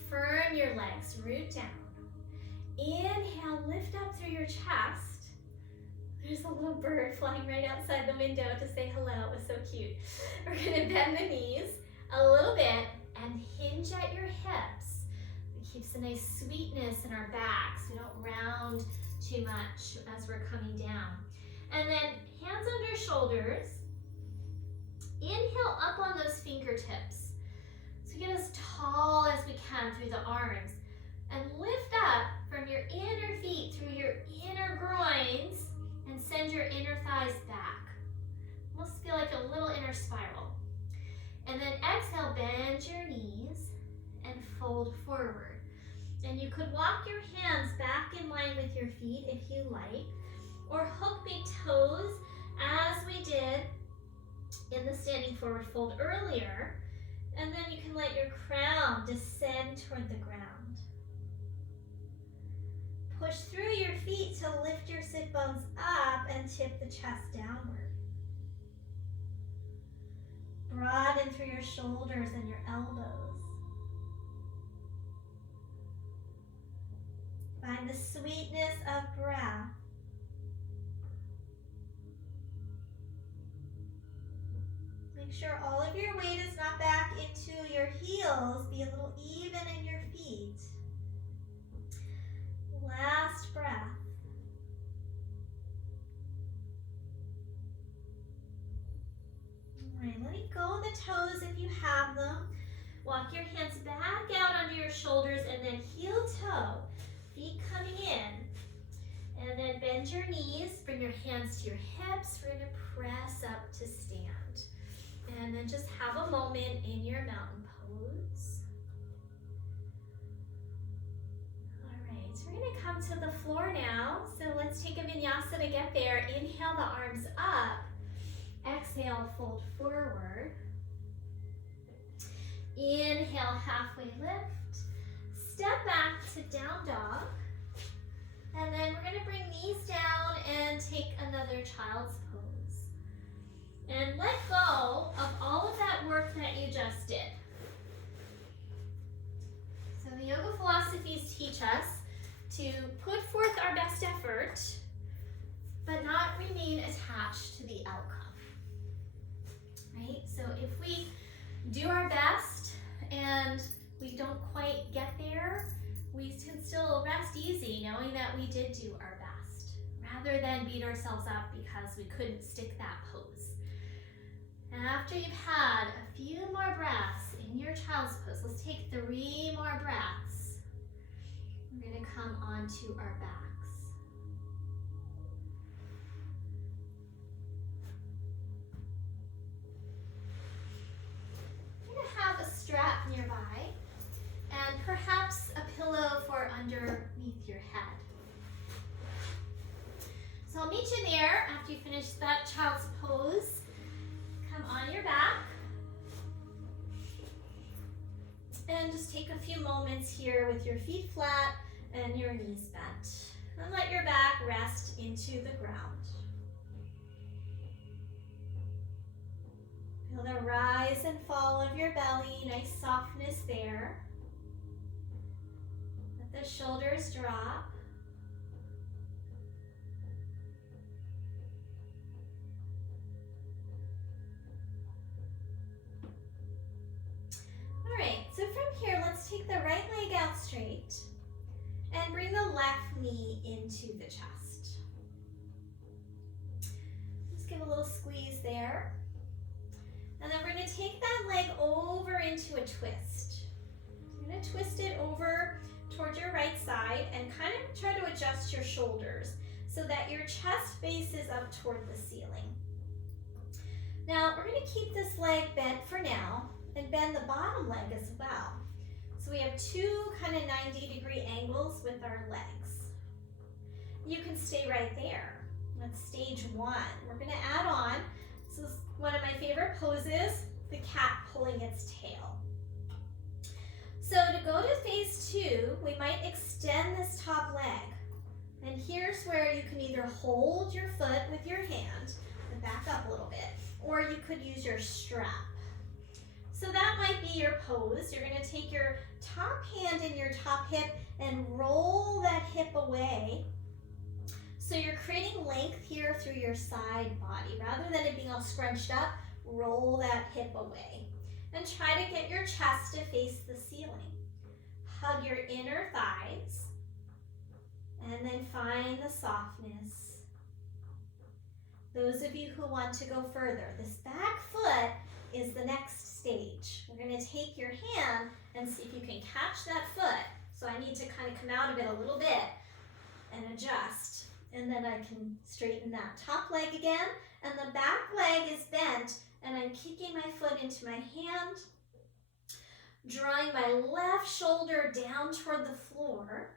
Firm your legs, root down. Inhale, lift up through your chest. There's a little bird flying right outside the window to say hello. It was so cute. We're gonna bend the knees a little bit and hinge at your hips. Keeps a nice sweetness in our backs. We don't round too much as we're coming down. And then hands under shoulders. Inhale up on those fingertips. So get as tall as we can through the arms. And lift up from your inner feet through your inner groins and send your inner thighs back. Almost feel like a little inner spiral. And then exhale, bend your knees and fold forward. And you could walk your hands back in line with your feet if you like, or hook big toes as we did in the standing forward fold earlier. And then you can let your crown descend toward the ground. Push through your feet to lift your sit bones up and tip the chest downward. Broaden through your shoulders and your elbows. Find the sweetness of breath. Make sure all of your weight is not back into your heels. Be a little even in your feet. Last breath. All right, let go of the toes if you have them. Walk your hands back out under your shoulders and then heel toe. Feet coming in. And then bend your knees, bring your hands to your hips. We're gonna press up to stand. And then just have a moment in your mountain pose. All right, so we're gonna come to the floor now. So let's take a vinyasa to get there. Inhale the arms up. Exhale, fold forward. Inhale, halfway lift. Step back to down dog. And then we're gonna bring knees down and take another child's pose. And let go of all of that work that you just did. So the yoga philosophies teach us to put forth our best effort, but not remain attached to the outcome, right? So if we do our best and we don't quite get there, we can still rest easy knowing that we did do our best, rather than beat ourselves up because we couldn't stick that pose. And after you've had a few more breaths in your child's pose, let's take 3 more breaths. We're gonna come onto our backs. You're gonna have a strap nearby and perhaps a pillow for underneath your head. So I'll meet you there after you finish that child's pose. Come on your back. And just take a few moments here with your feet flat and your knees bent. And let your back rest into the ground. Feel the rise and fall of your belly, nice softness there. Let the shoulders drop. All right, so from here, let's take the right leg out straight and bring the left knee into the chest. Just give a little squeeze there. And then we're gonna take that leg over into a twist. You're gonna twist it over towards your right side and kind of try to adjust your shoulders so that your chest faces up toward the ceiling. Now, we're gonna keep this leg bent for now and bend the bottom leg as well. So we have 2 kind of 90-degree angles with our legs. You can stay right there. That's stage 1. We're gonna add on, this is one of my favorite poses, the cat pulling its tail. So to go to phase 2, we might extend this top leg. And here's where you can either hold your foot with your hand and back up a little bit, or you could use your strap. So that might be your pose. You're gonna take your top hand in your top hip and roll that hip away. So you're creating length here through your side body. Rather than it being all scrunched up, roll that hip away. And try to get your chest to face the ceiling. Hug your inner thighs. And then find the softness. Those of you who want to go further, this back foot is the next stage. We're going to take your hand and see if you can catch that foot. So I need to kind of come out of it a little bit and adjust. And then I can straighten that top leg again. And the back leg is bent and I'm kicking my foot into my hand, drawing my left shoulder down toward the floor,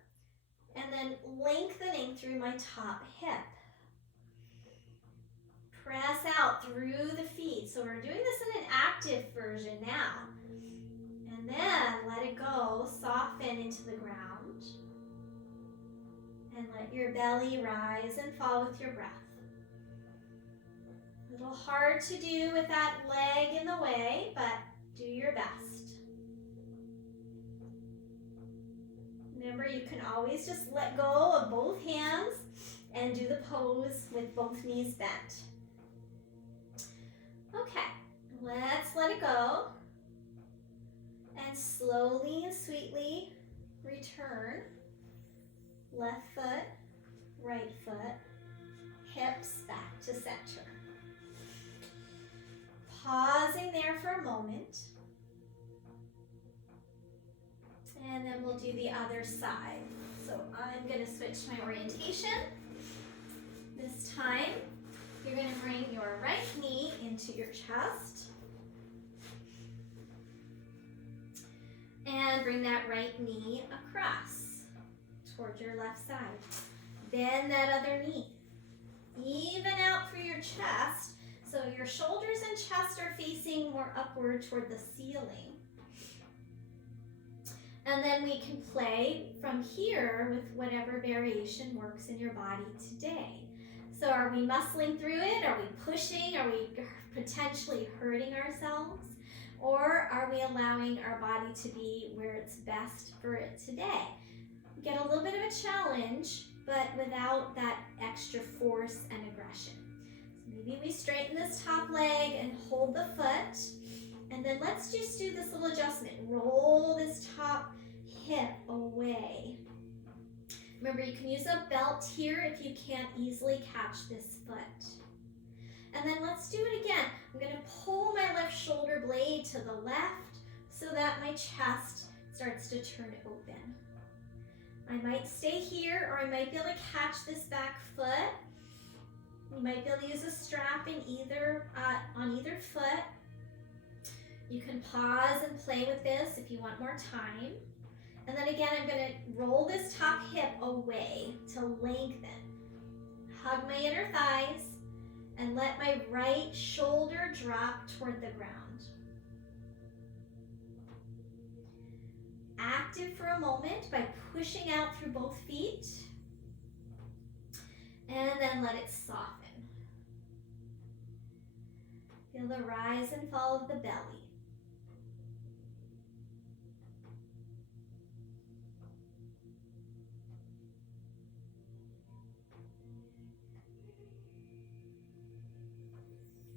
and then lengthening through my top hip. Press out through the feet. So we're doing this in an active version now. And then let it go, soften into the ground. And let your belly rise and fall with your breath. A little hard to do with that leg in the way, but do your best. Remember, you can always just let go of both hands and do the pose with both knees bent. Okay, let's let it go. And slowly and sweetly return. Left foot, right foot, hips back to center. Pausing there for a moment. And then we'll do the other side. So I'm going to switch my orientation. This time, you're going to bring your right knee into your chest. And bring that right knee across towards your left side. Bend that other knee. Even out through your chest, so your shoulders and chest are facing more upward toward the ceiling. And then we can play from here with whatever variation works in your body today. So are we muscling through it? Are we pushing? Are we potentially hurting ourselves? Or are we allowing our body to be where it's best for it today? Get a little bit of a challenge, but without that extra force and aggression. So maybe we straighten this top leg and hold the foot. And then let's just do this little adjustment. Roll this top hip away. Remember, you can use a belt here if you can't easily catch this foot. And then let's do it again. I'm going to pull my left shoulder blade to the left so that my chest starts to turn open. I might stay here, or I might be able to catch this back foot. You might be able to use a strap in on either foot. You can pause and play with this if you want more time. And then again, I'm going to roll this top hip away to lengthen. Hug my inner thighs and let my right shoulder drop toward the ground. Active for a moment by pushing out through both feet. And then let it soften. Feel the rise and fall of the belly.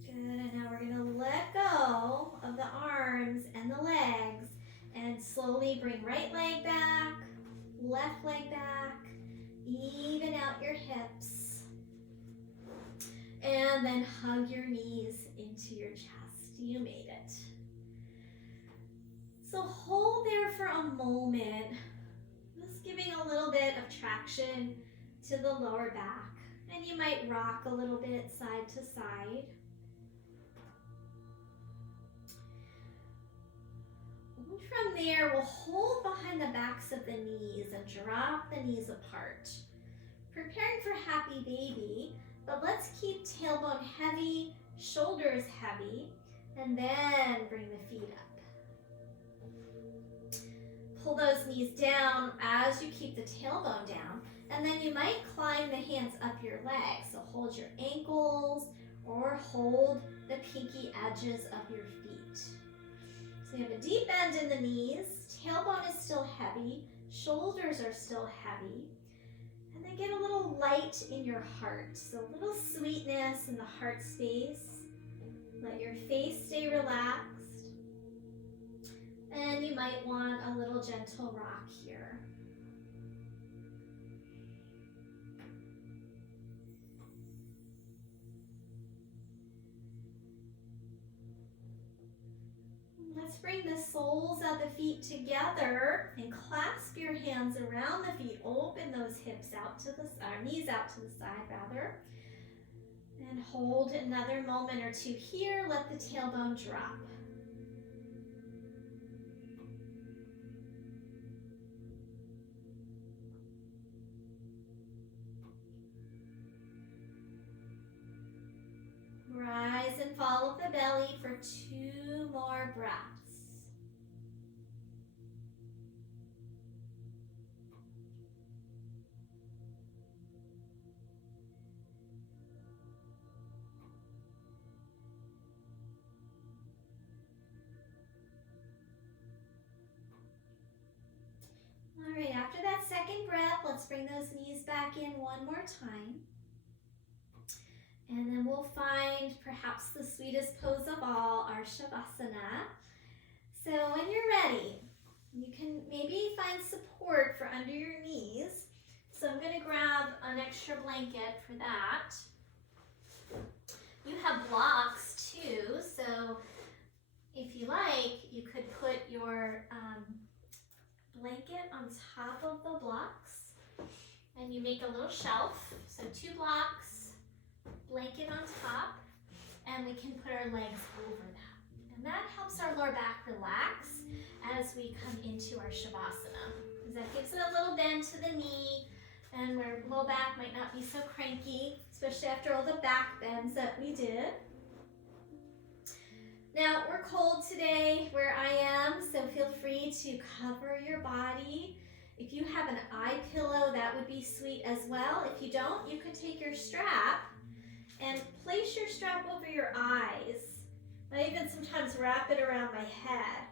Good, and now we're gonna let go of the arms and the legs and slowly bring right leg back, left leg back, even out your hips. And then hug your knees into your chest. You made it. So hold there for a moment, just giving a little bit of traction to the lower back. And you might rock a little bit side to side. From there, we'll hold behind the backs of the knees and drop the knees apart. Preparing for happy baby, but let's keep tailbone heavy, shoulders heavy, and then bring the feet up. Pull those knees down as you keep the tailbone down, and then you might climb the hands up your legs. So hold your ankles or hold the pinky edges of your feet. So you have a deep bend in the knees, tailbone is still heavy, shoulders are still heavy, and then get a little light in your heart. So a little sweetness in the heart space. Let your face stay relaxed. And you might want a little gentle rock here. Let's bring the soles of the feet together and clasp your hands around the feet. Open those hips out to the knees out to the side rather. And hold another moment or two here. Let the tailbone drop. Rise and fall of the belly for 2 more breaths. All right, after that second breath, let's bring those knees back in one more time. And then we'll find perhaps the sweetest pose of all, our Shavasana. So when you're ready, you can maybe find support for under your knees. So I'm going to grab an extra blanket for that. You have blocks too, so if you like, you could put your blanket on top of the blocks and you make a little shelf. So 2 blocks blanket on top, and we can put our legs over that. And that helps our lower back relax as we come into our Shavasana. Because that gives it a little bend to the knee, and our low back might not be so cranky, especially after all the back bends that we did. Now, we're cold today where I am, so feel free to cover your body. If you have an eye pillow, that would be sweet as well. If you don't, you could take your strap and place your strap over your eyes. I even sometimes wrap it around my head,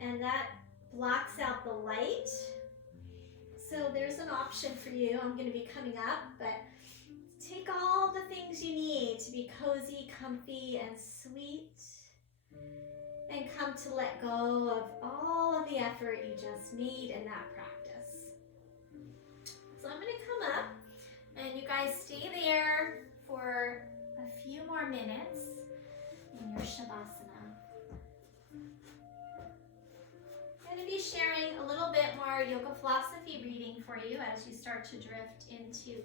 and that blocks out the light. So there's an option for you. I'm going to be coming up, but take all the things you need to be cozy, comfy, and sweet, and come to let go of all of the effort you just made in that practice. So I'm going to come up, and you guys stay there for a few more minutes in your Shavasana. I'm going to be sharing a little bit more yoga philosophy reading for you as you start to drift into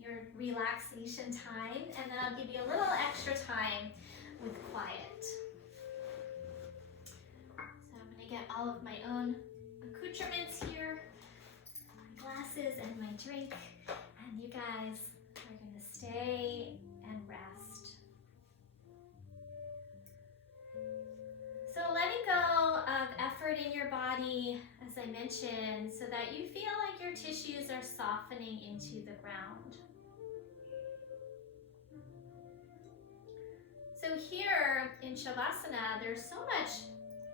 your relaxation time, and then I'll give you a little extra time with quiet. So I'm going to get all of my own accoutrements here, my glasses and my drink, and you guys are going to stay and rest. So letting go of effort in your body, as I mentioned, so that you feel like your tissues are softening into the ground. So here in Shavasana, there's so much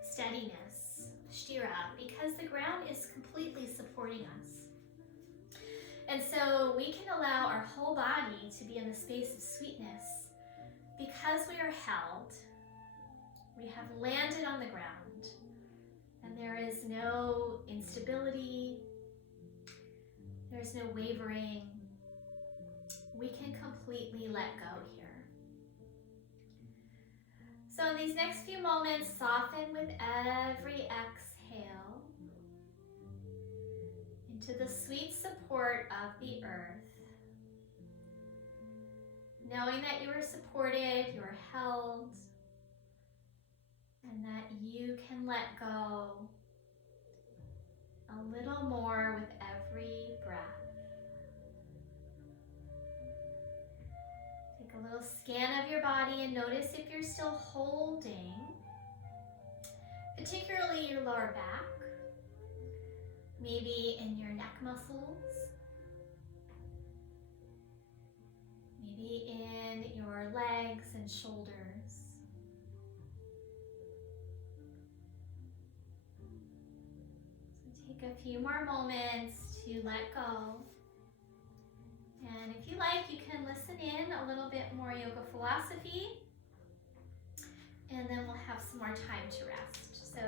steadiness, sthira, because the ground is completely supporting us. And so we can allow our whole body to be in the space of sweetness because we are held. We have landed on the ground, and there is no instability, there's no wavering. We can completely let go here. So in these next few moments, soften with every exhale into the sweet support of the earth, knowing that you are supported, you are held, and that you can let go a little more with every breath. Take a little scan of your body and notice if you're still holding, particularly your lower back, maybe in your neck muscles, maybe in your legs and shoulders. Take a few more moments to let go. And if you like, you can listen in a little bit more yoga philosophy, and then we'll have some more time to rest. So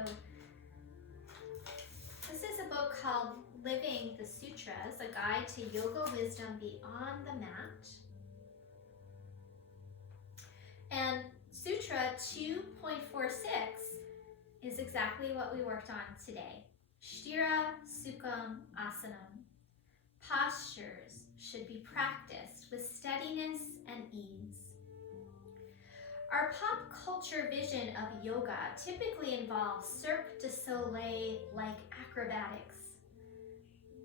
this is a book called Living the Sutras, a guide to yoga wisdom beyond the mat. And Sutra 2.46 is exactly what we worked on today. Sthira Sukham Asanam. Postures should be practiced with steadiness and ease. Our pop culture vision of yoga typically involves Cirque du Soleil-like acrobatics.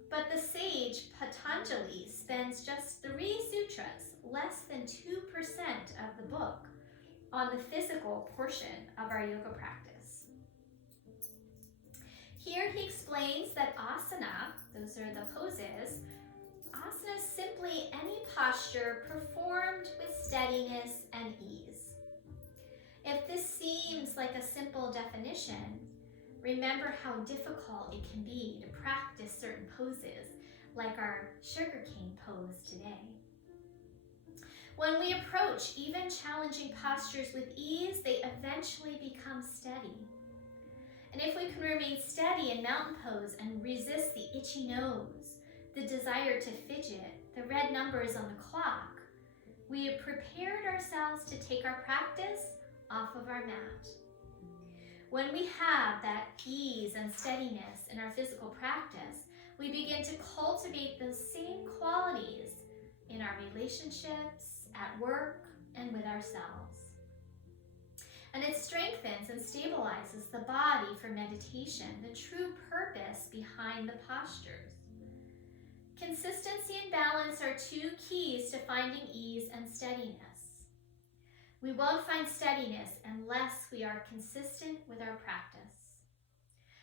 But the sage Patanjali spends just 3 sutras, less than 2% of the book, on the physical portion of our yoga practice. Here he explains that asana, those are the poses, asana is simply any posture performed with steadiness and ease. If this seems like a simple definition, remember how difficult it can be to practice certain poses, like our sugarcane pose today. When we approach even challenging postures with ease, they eventually become steady. And if we can remain steady in mountain pose and resist the itchy nose, the desire to fidget, the red numbers on the clock, we have prepared ourselves to take our practice off of our mat. When we have that ease and steadiness in our physical practice, we begin to cultivate those same qualities in our relationships, at work, and with ourselves. And it strengthens and stabilizes the body for meditation, the true purpose behind the postures. Consistency and balance are two keys to finding ease and steadiness. We won't find steadiness unless we are consistent with our practice.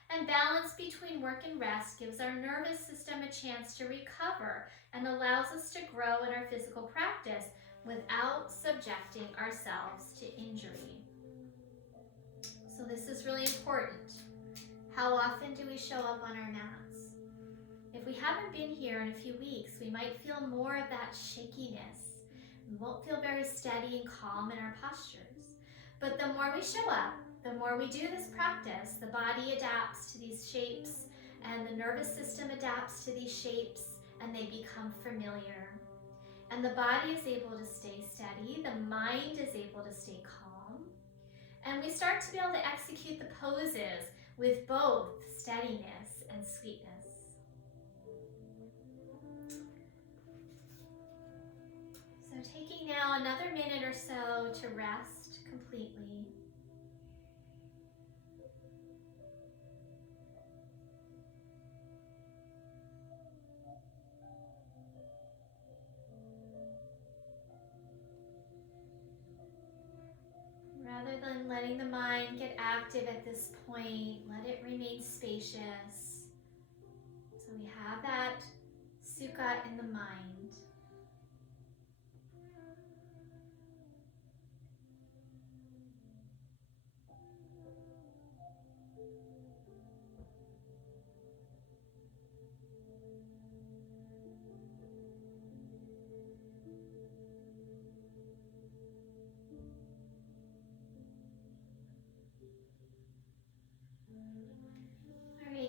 And balance between work and rest gives our nervous system a chance to recover and allows us to grow in our physical practice without subjecting ourselves to injury. So this is really important. How often do we show up on our mats? If we haven't been here in a few weeks, we might feel more of that shakiness. We won't feel very steady and calm in our postures. But the more we show up, the more we do this practice, the body adapts to these shapes and the nervous system adapts to these shapes and they become familiar. And the body is able to stay steady, the mind is able to stay calm, and we start to be able to execute the poses with both steadiness and sweetness. So taking now another minute or so to rest completely. Rather than letting the mind get active at this point, let it remain spacious. So we have that Sukha in the mind.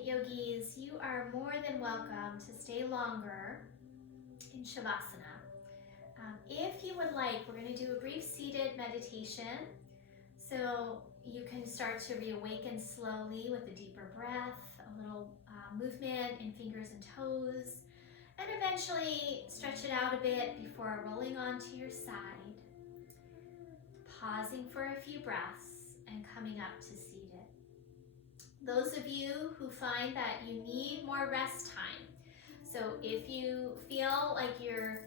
Yogis, you are more than welcome to stay longer in Shavasana. If you would like, we're going to do a brief seated meditation. So you can start to reawaken slowly with a deeper breath, a little movement in fingers and toes, and eventually stretch it out a bit before rolling onto your side, pausing for a few breaths and coming up to seated. Those of you who find that you need more rest time, so if you feel like your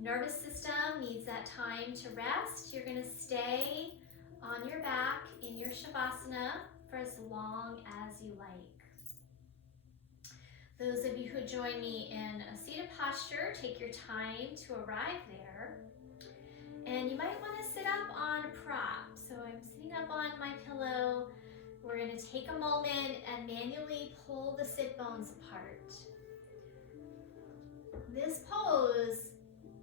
nervous system needs that time to rest, you're going to stay on your back in your Shavasana for as long as you like. Those of you who join me in a seated posture, take your time to arrive there. And you might want to sit up on a prop. So I'm sitting up on my pillow. We're going to take a moment and manually pull the sit bones apart. This pose,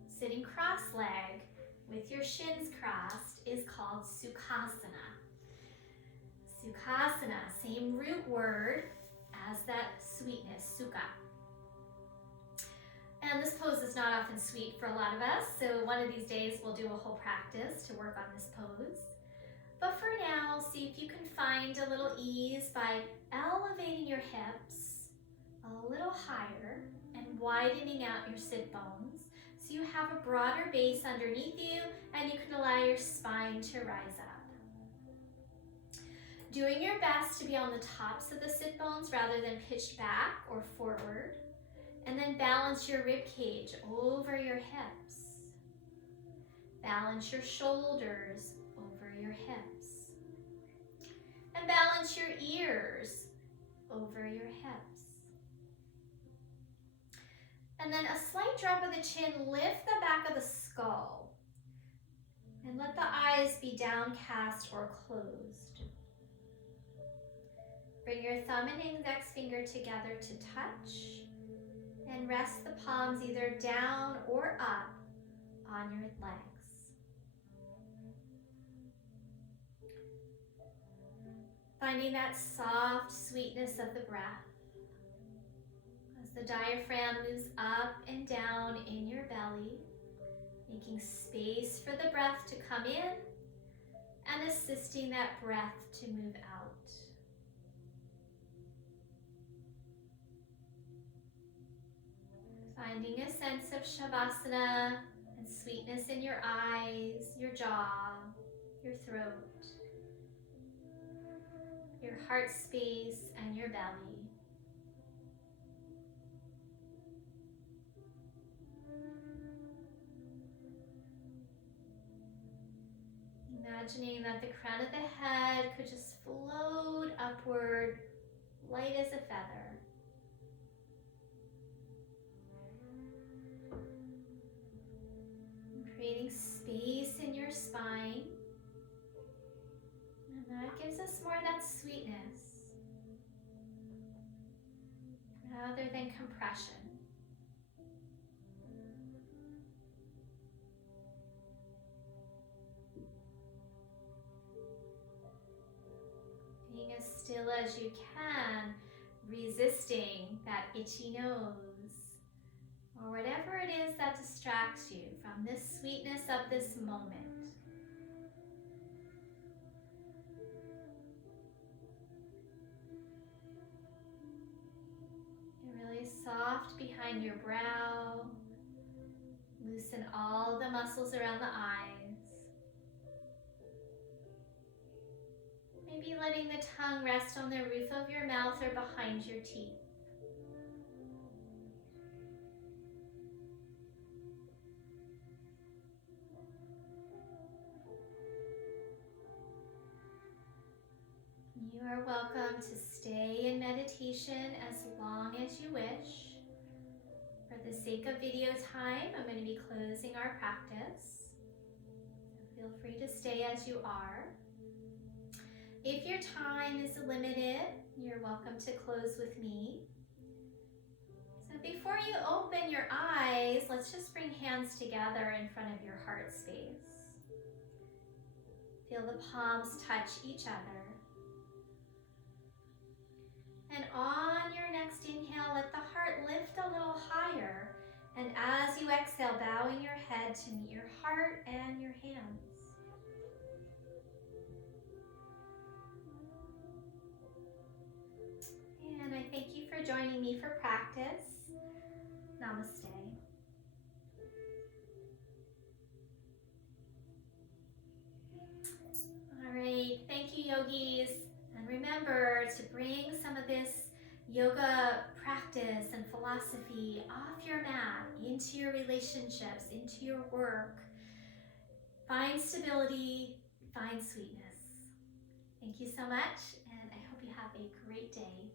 sitting cross-legged with your shins crossed, is called Sukhasana. Sukhasana, same root word as that sweetness, Sukha. And this pose is not often sweet for a lot of us, so one of these days we'll do a whole practice to work on this pose. But for now, see if you can find a little ease by elevating your hips a little higher and widening out your sit bones so you have a broader base underneath you and you can allow your spine to rise up. Doing your best to be on the tops of the sit bones rather than pitched back or forward. And then balance your rib cage over your hips. Balance your shoulders over your hips. And balance your ears over your hips. And then a slight drop of the chin, lift the back of the skull. And let the eyes be downcast or closed. Bring your thumb and index finger together to touch. And rest the palms either down or up on your legs. Finding that soft sweetness of the breath as the diaphragm moves up and down in your belly, making space for the breath to come in and assisting that breath to move out. Finding a sense of Shavasana and Sweetness in your eyes, your jaw, your throat, your heart space, and your belly. Imagining that the crown of the head could just float upward, light as a feather. Creating space in your spine. And that gives us more of that sweetness rather than compression. Being as still as you can, resisting that itchy nose or whatever it is that distracts you from this sweetness of this moment. Get really soft behind your brow. Loosen all the muscles around the eyes. Maybe letting the tongue rest on the roof of your mouth or behind your teeth. You are welcome to stay in meditation as long as you wish. For the sake of video time, I'm going to be closing our practice. Feel free to stay as you are. If your time is limited, you're welcome to close with me. So before you open your eyes, let's just bring hands together in front of your heart space. Feel the palms touch each other. And on your next inhale, let the heart lift a little higher. And as you exhale, bowing your head to meet your heart and your hands. And I thank you for joining me for practice. Namaste. All right, thank you, yogis. And remember to bring some of this yoga practice and philosophy off your mat, into your relationships, into your work. Find stability, find sweetness. Thank you so much, and I hope you have a great day.